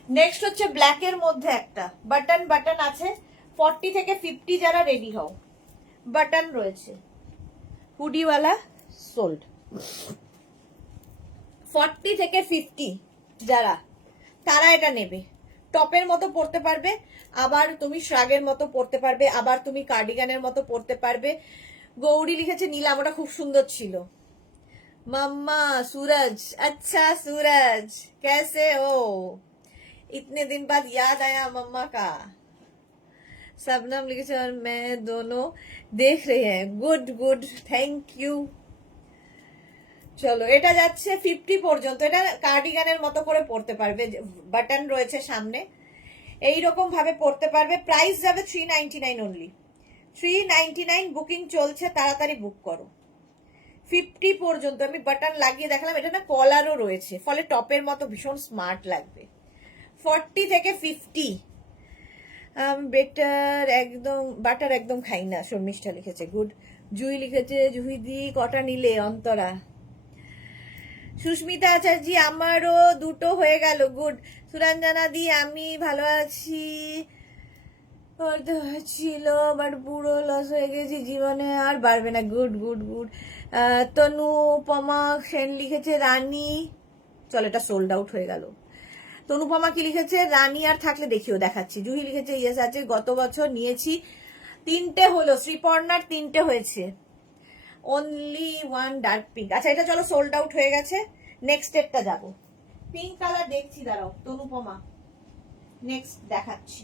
নেক্সট হচ্ছে ব্ল্যাকের মধ্যে একটা বাটন। বাটন আছে 40 থেকে 50, যারা রেডি হও। বাটন রয়েছে, হুডিওয়ালা সোল্ড। 40 থেকে 50 যারা, তারা এটা নেবে। টপের মতো পরতে পারবে, আবার তুমি শ্রাগের মতো পরতে পারবে, আবার তুমি কার্ডিগানের মতো পরতে পারবে। গৌরী লিখেছে নিলাম, ওটা খুব সুন্দর ছিল। मम्मा सूरज, अच्छा सूरज कैसे हो? इतने दिन बाद याद आया मम्मा का। सबनम लिखे और मैं दोनों देख रहे हैं। Good good, thank you. চলো, এটা যাচ্ছে 50 পর্যন্ত। এটা কার্ডিগানের মতো করে পরতে পারবে, বাটন রয়েছে সামনে, এইরকম ভাবে পরতে পারবে। প্রাইস যাবে 399 অনলি। 399 বুকিং চলছে, তাড়াতাড়ি বুক করো। 50 পর্যন্ত আমি বাটন লাগিয়ে দেখালাম। এটা না কলারও রয়েছে, ফলে টপের মতো ভীষণ স্মার্ট লাগবে। 40 থেকে 50 বেটার একদম, বাটার একদম খাই না। শর্মিষ্ঠা লিখেছে গুড। জুই লিখেছে জুহি দি কটা নিলে অন্তরা। সুস্মিতা আচার্য আমারও দুটো হয়ে গেল। গুড। সুরঞ্জনা দি আমি ভালো আছি, ছিল বাট বুড়ো লস হয়ে গেছি, জীবনে আর বাড়বে না। Good good good. Tanupama Sen লিখেছে রানী। চলো, এটা সোল্ড আউট হয়ে গেল। তনুপমা কি লিখেছে? রানী আর থাকলে দেখিও, দেখাচ্ছি। জুহি লিখেছে ইয়েস আছে, গত বছর নিয়েছি, 3টে হলো। শ্রীপর্ণার 3টে হয়েছে, অনলি ওয়ান ডার্ক পিঙ্ক। আচ্ছা, এটা চলো সোল্ড আউট হয়ে গেছে। নেক্সট এরটা যাবো। পিঙ্ক কালার দেখছি, দাঁড়াও তনুপমা, নেক্সট দেখাচ্ছি।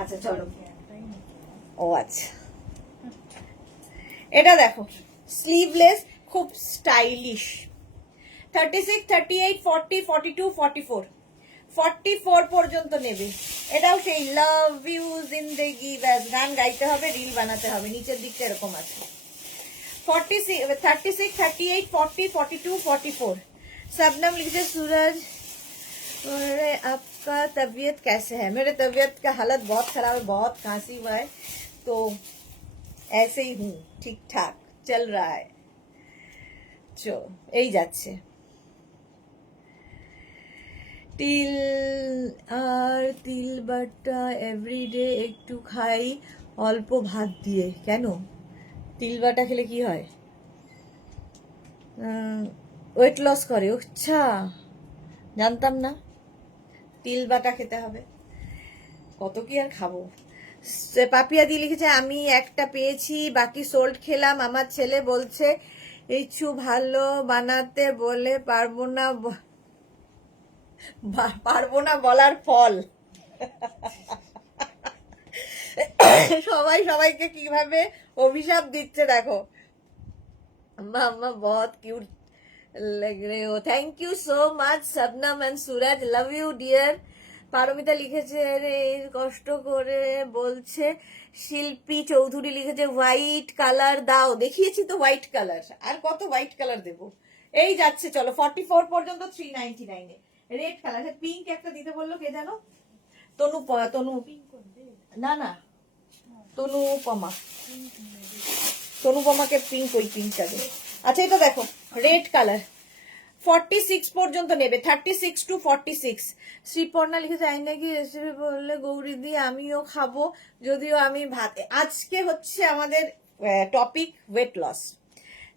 আচ্ছা চলো, ও আচ্ছা, এটা দেখো স্লিভলেস, খুব স্টাইলিশ। 36, 38, 40, 42, 44 44 পর্যন্ত নেবে। এটাও সেই লাভ ইউ জিন্দেগি, ব্যাস গান গাইতে হবে, রিল বানাতে হবে। নিচের দিকটা এরকম আছে। 46, 36, 38, 40, 42, 44। शबनम लिखे सूरज अरे आपका तबीयत कैसे है? मेरे तबीयत का हालत बहुत खराब है, बहुत खांसी हुआ है, तो ऐसे ही हूँ, ठीक ठाक चल रहा है। এই যাচ্ছে। তিল আর তিল বাটা এভরিডে একটু খাই অল্প ভাত দিয়ে। কেন? তিল বাটা খেলে কি হয়? ওয়েট লস করে। আচ্ছা, জানতাম না। তিল বাটা খেতে হবে। কত কি আর খাবো। পাপিয়া দিয়ে লিখেছে আমি একটা পেয়েছি, বাকি সোল্ড খেলাম। আমার ছেলে বলছে ইচ্ছু ভালো বানাতে বলে পারবো না বলার ফল। সবাই সবাইকে কিভাবে অভিশাপ দিচ্ছে দেখো। মাম্মা বহুত কিউট लग रहे हो। Thank you so much Shabnam and Suraj, love you dear. Paromita লিখেছে রে কষ্ট করে বলছে। শিল্পী চৌধুরী লিখেছে হোয়াইট কালার দাও। দেখিয়েছি তো হোয়াইট কালার, আর কত হোয়াইট কালার দেবো? এই যাচ্ছে, চলো 44 পর্যন্ত 399 রেড কালার। পিঙ্ক একটা দিতে বললো কে জানো? তনু না না তনুপমাকে পিঙ্ক, ওই পিঙ্কটা দে। আচ্ছা এটা দেখো রেড কালার 46 পর্যন্ত নেবে, 36 to 46। শ্রীপর্ণা লিখেছে আই নাকি রেসিপি বললে গৌরী দি আমিও খাবো, যদিও আমি ভাতে। আজকে হচ্ছে আমাদের টপিক ওয়েট লস।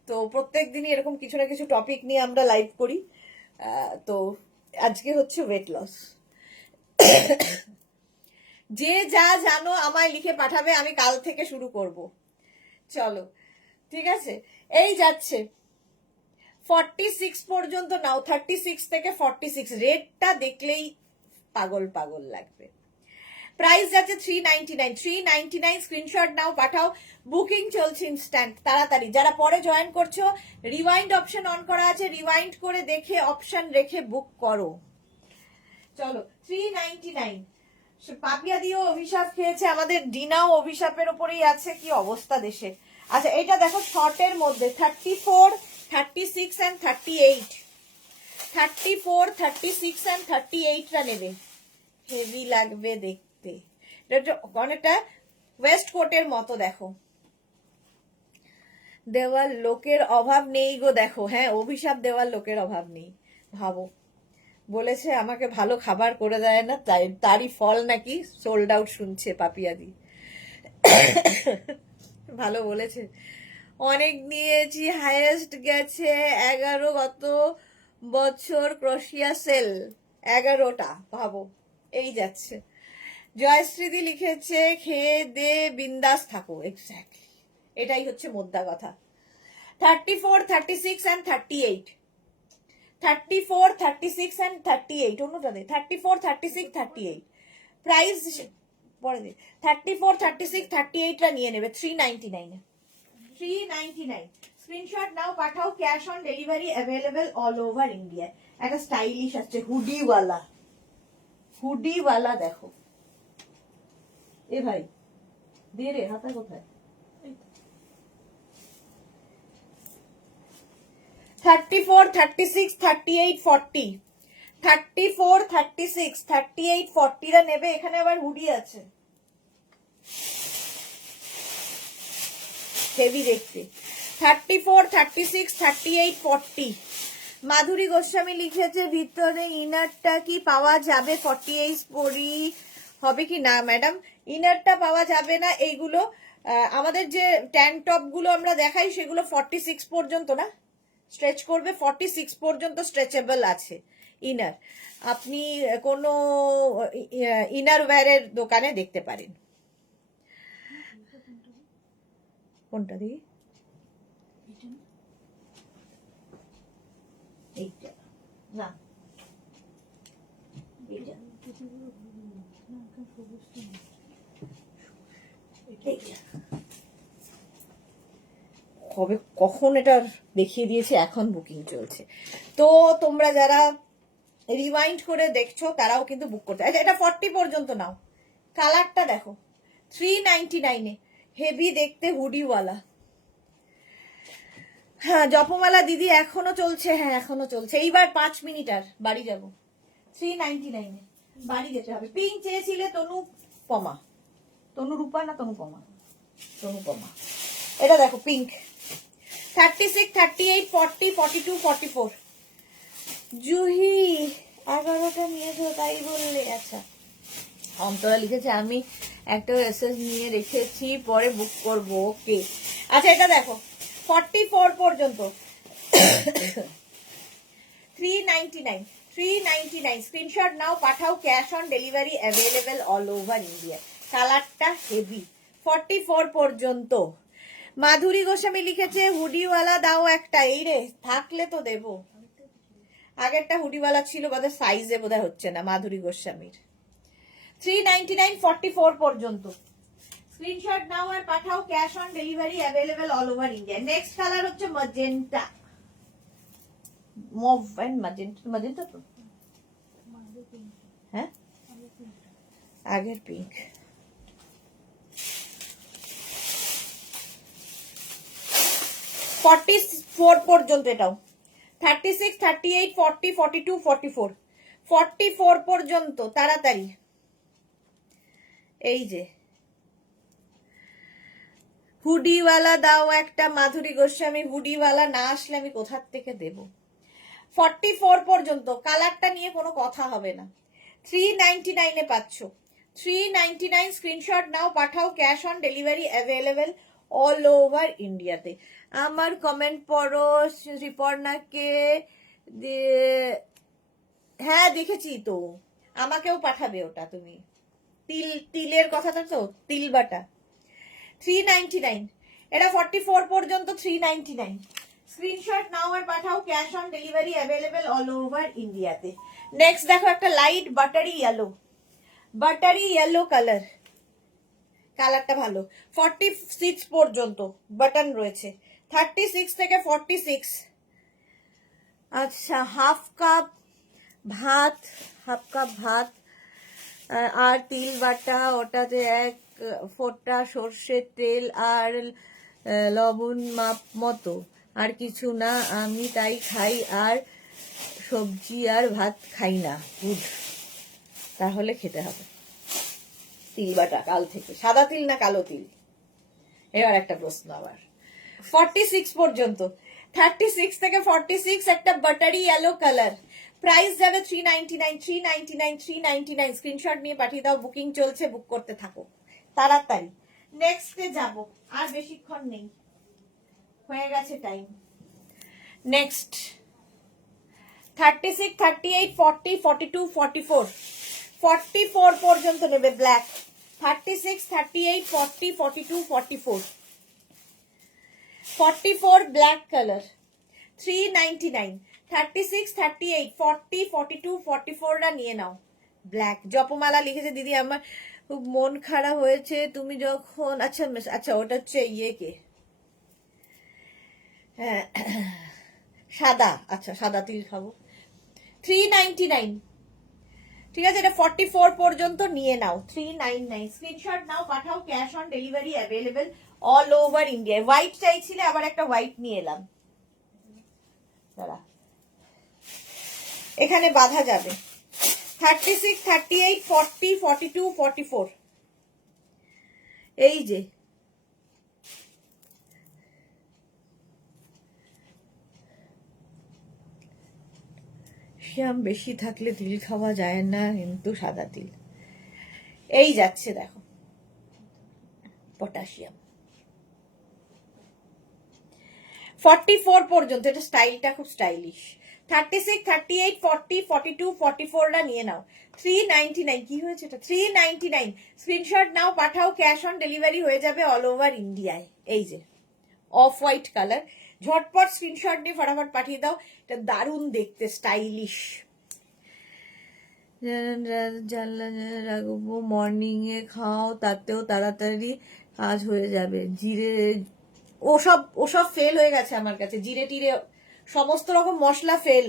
তো প্রত্যেক দিনই এরকম কিছু না কিছু টপিক নিয়ে আমরা লাইভ করি। তো আজকে হচ্ছে ওয়েট লস। যে যা জানো আমায় লিখে পাঠাবে, আমি কাল থেকে শুরু করব। চলো ঠিক আছে, এই যাচ্ছে 46 পর্যন্ত নাও। 36 থেকে 46 রেটটা দেখলেই পাগল পাগল লাগবে। প্রাইস যাচ্ছে 399। 399 স্ক্রিনশট নাও, পাঠাও। বুকিং চলছে ইনস্ট্যান্ট, তাড়াতাড়ি। যারা পরে জয়েন করছো, রিওয়াইন্ড অপশন অন করা আছে, রিওয়াইন্ড করে দেখে অপশন রেখে বুক করো। চলো 399। পাপিয়া দিয়েও অভিশাপ খেয়েছে, আমাদের ডিনাও অভিশাপের উপরেই আছে। কি অবস্থা দেশে। আচ্ছা এটা দেখো শর্টের মধ্যে 34, 36 and 38। 34, 36 and 38টা নেবে, হেভি লাগবে দেখতে। অনেকটা ওয়েস্ট কোটের মতো। দেখো দেওয়ার লোকের অভাব নেই গো। দেখো হ্যাঁ, অভিশাপ দেওয়ার লোকের অভাব নেই। ভাবো, বলেছে আমাকে ভালো খাবার করে দেয় না, তারই ফল নাকি সোল্ড আউট শুনছে পাপিয়াদি। ভালো বলেছে। অনেক নিয়েছি, হাইয়েস্ট গেছে 11 গত বছর ক্রোশিয়া সেল 11টা। ভাবো, এই যাচ্ছে। জয়শ্রীদি লিখেছে খেয়ে দে বিন্দাস থাকো। এক্স্যাক্টলি, এটাই হচ্ছে মোদ্দা কথা। 34, 36 and 38। 34, 36 and 38 অন্যটা দে। 34, 36, 38 প্রাইস পরে দে। 34, 36, 38টা নিয়ে নেবে 399। 399 স্ক্রিনশট নাও, পাঠাও। Cash on delivery available all over India. একটা স্টাইলিশ আছে হুডিওয়ালা দেখো। এ ভাই দে রে, হাতা কোথায়? 34, 36, 38, 40। 34, 36, 38, 40টা নেবে। এখানে আবার হুডি আছে, হেভি দেখতে। 34, 36, 38, 40। মাধুরী গোস্বামী লিখেছে ভিতরে ইনারটা কি পাওয়া যাবে? 48 পরি হবে কি না ম্যাডাম? ইনারটা পাওয়া যাবে না। এইগুলো আমাদের যে ট্যাঙ্ক টপ গুলো আমরা দেখাই, সেগুলো 46 পর্যন্ত না, স্ট্রেচ করবে 46 পর্যন্ত স্ট্রেচেবল আছে ইনার। আপনি কোনো ইনার ওয়্যারের দোকানে দেখতে পারেন। কোনটা দিই? এইটা না, এইটা কবে কখন এটা দেখিয়ে দিয়েছে, এখন বুকিং চলছে। তো তোমরা যারা রিওয়াইন্ড করে দেখছো তারাও কিন্তু বুক করতে। আচ্ছা এটা 40 পর্যন্ত নাও। কালারটা দেখো 399 হেভি দেখতে হুডিওয়ালা। হ্যাঁ জপমালা দিদি এখনো চলছে, হ্যাঁ এখনো চলছে। এইবার 5 মিনিট আর বাড়ি যাব। 399 বাড়ি যেতে হবে। পিঙ্ক চেয়েছিলে তনু পমা, তনু রূপা না তনু পমা, তনু পমা। এটা দেখো পিঙ্ক, 36, 38, 40, 42, 44। জুহি 11টা নিয়েছো তাই বললে? আচ্ছা, অন্তরা লিখেছে আমি একটা এসএস নিয়ে রেখেছি, পরে বুক করব। ওকে আচ্ছা, এটা দেখো 44 পর্যন্ত 399, 399 স্ক্রিনশট নাও, পাঠাও, cash on delivery available all over India. কালারটা হেভি। 44 পর্যন্ত। মাধুরী গোস্বামী লিখেছে হুডিওয়ালা দাও একটা। এই রে, থাকলে তো দেবো। আগেরটা হুডিওয়ালা ছিল, বোধহয় সাইজে বোধহয় হচ্ছে না মাধুরী গোস্বামীর। 399, 44 পর্যন্ত স্ক্রিনশট নাও আর পাঠাও, cash on delivery available all over India. Next colour হচ্ছে magenta, mauve and magenta. Magenta তো হ্যাঁ, আগের পিঙ্ক। ফোর পর্যন্ত এটাও। 36, 38, 40, 42, 44। 44 পর্যন্ত তাড়াতাড়ি। এই যে হুডিওয়ালা দাও একটা, মাধুরী গোস্বামী। হুডিওয়ালা না আসলে আমি কোথার থেকে দেব? 44 পর্যন্ত। কালারটা নিয়ে কোনো কথা হবে না। 399 এ পাচ্ছ। 399 স্ক্রিনশট নাও, পাঠাও, cash on delivery available all over ইন্ডিয়াতে। আমার কমেন্ট পড়ো। রিপর্ণাকে হ্যাঁ দেখেছি তো, আমাকেও পাঠাবে ওটা তুমি। তিলের কথাটা তো, তিল বাটা। 399 এটা 44 পর্যন্ত। 399 স্ক্রিনশট নাও আর পাঠাও, cash on delivery available all over ইন্ডিয়াতে। নেক্সট দেখো একটা light buttery yellow, buttery yellow colour. কালারটা ভালো। 46 পর্যন্ত বাটন রয়েছে। 36 থেকে 46। আচ্ছা, হাফ কাপ ভাত, হাফ কাপ ভাত আর তিল বাটা, ওটাতে 1 ফোঁটা সর্ষের তেল আর লবণ মাপ মতো, আর কিছু না। আমি তাই খাই, আর সবজি আর ভাত খাই না। গুড, তাহলে খেতে হবে তিল বাটা কাল থেকে। সাদা তিল না কালো তিল? এবার একটা প্রশ্ন আবার। 46 পর্যন্ত। 36 থেকে 46 একটা বাটারি ইয়েলো কালার। প্রাইস যাবে 399, 399, 399। স্ক্রিনশট নিয়ে পাঠিয়ে দাও। বুকিং চলছে, বুক করতে থাকো তাড়াতাড়ি। নেক্সটে যাব, আর বেশিক্ষণ নেই, হয়ে গেছে টাইম। নেক্সট 36, 38, 40, 42, 44। 44 পর্যন্ত নেবে ব্ল্যাক। 36, 38, 40, 42, 44। 44 black colour. 399। 36, 38, 40, 42, 44টা নিয়ে নাও ব্ল্যাক। জপমালা লিখেছে দিদি আমার খুব মন খারাপ হয়েছে তুমি যখন, আচ্ছা আচ্ছা ওটা হচ্ছে ইয়েকে, হ্যাঁ সাদা, আচ্ছা সাদা তিল খাবো। 399 ঠিক আছে, এটা 44 পর্যন্ত নিয়ে নাও। 399 স্ক্রিনশট নাও, পাঠাও, cash on delivery available all over India. White চাইছিলে, আবার একটা হোয়াইট নিয়ে এলাম। দাঁড়া, এখানে বাঁধা যাবে। 36, 38, 40, 42, 44। এই যে শ্যাম বেশি থাকলে তিল খাওয়া যায় না, কিন্তু সাদা তিল এই যাচ্ছে দেখো, পটাশিয়াম। 44 পর্যন্ত। এটা স্টাইলটা খুব স্টাইলিশ। 36, 38, 40, 42, 44টা নিয়ে নাও। 399 কি হয়েছে এটা? 399 স্ক্রিনশট নাও, পাঠাও, ক্যাশ অন ডেলিভারি হয়ে যাবে অল ওভার ইন্ডিয়ায়। এই যে অফ হোয়াইট কালার। ঝটপট স্ক্রিনশট নিয়ে ফটাফট পাঠিয়ে দাও। এটা দারুণ দেখতে, স্টাইলিশ। রাখবো, মর্নিং এ খাও, তাতেও তাড়াতাড়ি কাজ হয়ে যাবে। জিরে ওসব ফেল হয়ে গেছে আমার কাছে, জিরে টিরে সমস্ত রকম মশলা ফেল।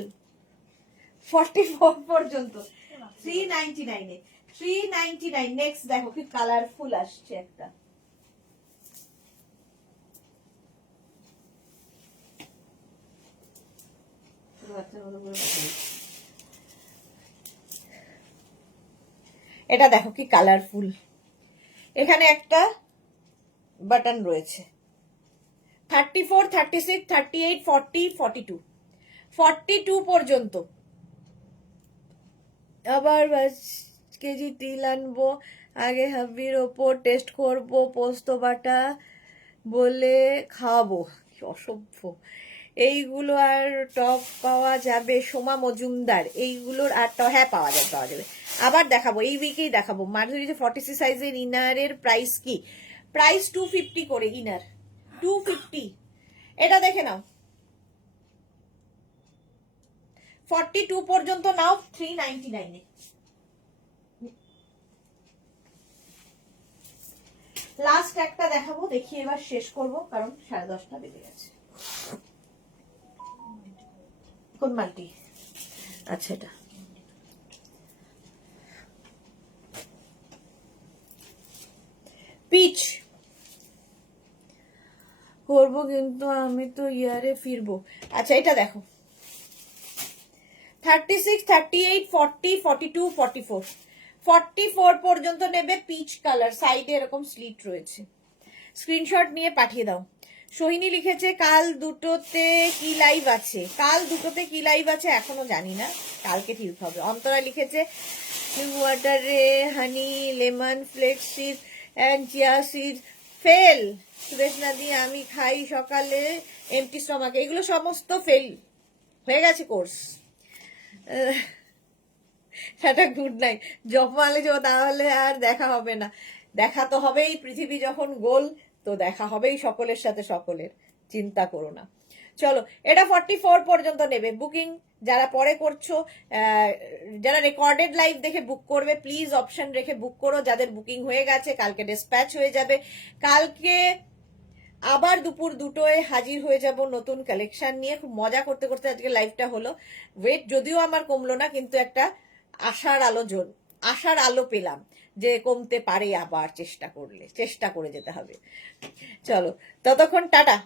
44 পর্যন্ত। 399 এ 399। নেক্সট দেখো কি কালারফুল আসছে একটা। এটা দেখো কি কালারফুল, এখানে একটা বাটন রয়েছে। 34, 36, 38, 40, 42, 42 পর্যন্ত। আবার 5 কেজি তিল আনবো, আগে হাবির ওপর টেস্ট করবো, পোস্ত বাটা বলে খাওয়াবো। কি অসভ্য। এইগুলো আর টপ পাওয়া যাবে? সোমা মজুমদার, এইগুলোর আর টপ, হ্যাঁ পাওয়া যাবে। আবার দেখাবো, এই উইকেই দেখাবো। মাধুরী যে 46 সাইজের ইনারের প্রাইস কি? প্রাইস 250 করে ইনার, 250। এটা দেখে নাও, 42 পর্যন্ত নাও 399 এ। লাস্ট একটা দেখাবো, দেখি এবার শেষ করব, কারণ 10:30 বেজে গেছে। কোন মাল্টি? আচ্ছা, এটা পিচ করবো, কিন্তু আমি তো ইয়ারে ফিরবো। আচ্ছা, এটা দেখো, 36, 38, 40, 42, 44, 44 পর্যন্ত নেবে। পিচ কালার, সাইডে এরকম স্লিট রয়েছে। স্ক্রিনশট নিয়ে পাঠিয়ে দাও। সোহিনী লিখেছে কাল দুটোতে কি লাইভ আছে? কাল দুটোতে কি লাইভ আছে এখনো জানি না, কালকে ঠিক হবে। অন্তরা লিখেছে ওয়াটারে honey lemon flax seed and chia seed ফেল। সুরেশ নাদি আমি খাই সকালে এমটি স্টমাকে, এগুলো সমস্ত ফেল হয়ে গেছে কোর্স। সেটা গুড নাইট। জপমালে যাবো, তাহলে আর দেখা হবে না। দেখা তো হবেই, পৃথিবী যখন গোল, তো দেখা হবেই সকলের সাথে সকলের, চিন্তা করো না। চলো, এটা 44 পর্যন্ত নেবে। বুকিং যারা পরে করছো, যারা রেকর্ডেড লাইভ দেখে বুক করবে, প্লিজ অপশন রেখে বুক করো। যাদের বুকিং হয়ে গেছে কালকে ডিসপ্যাচ হয়ে যাবে। কালকে আবার দুপুর 2টোয় হাজির হয়ে যাব নতুন কালেকশন নিয়ে। খুব মজা করতে করতে আজকে লাইভটা হলো। ওয়েট যদিও আমার কমলো না, কিন্তু একটা আশার আলো পেলাম যে কমতে পারে, আবার চেষ্টা করে যেতে হবে। চলো, ততক্ষণ টাটা।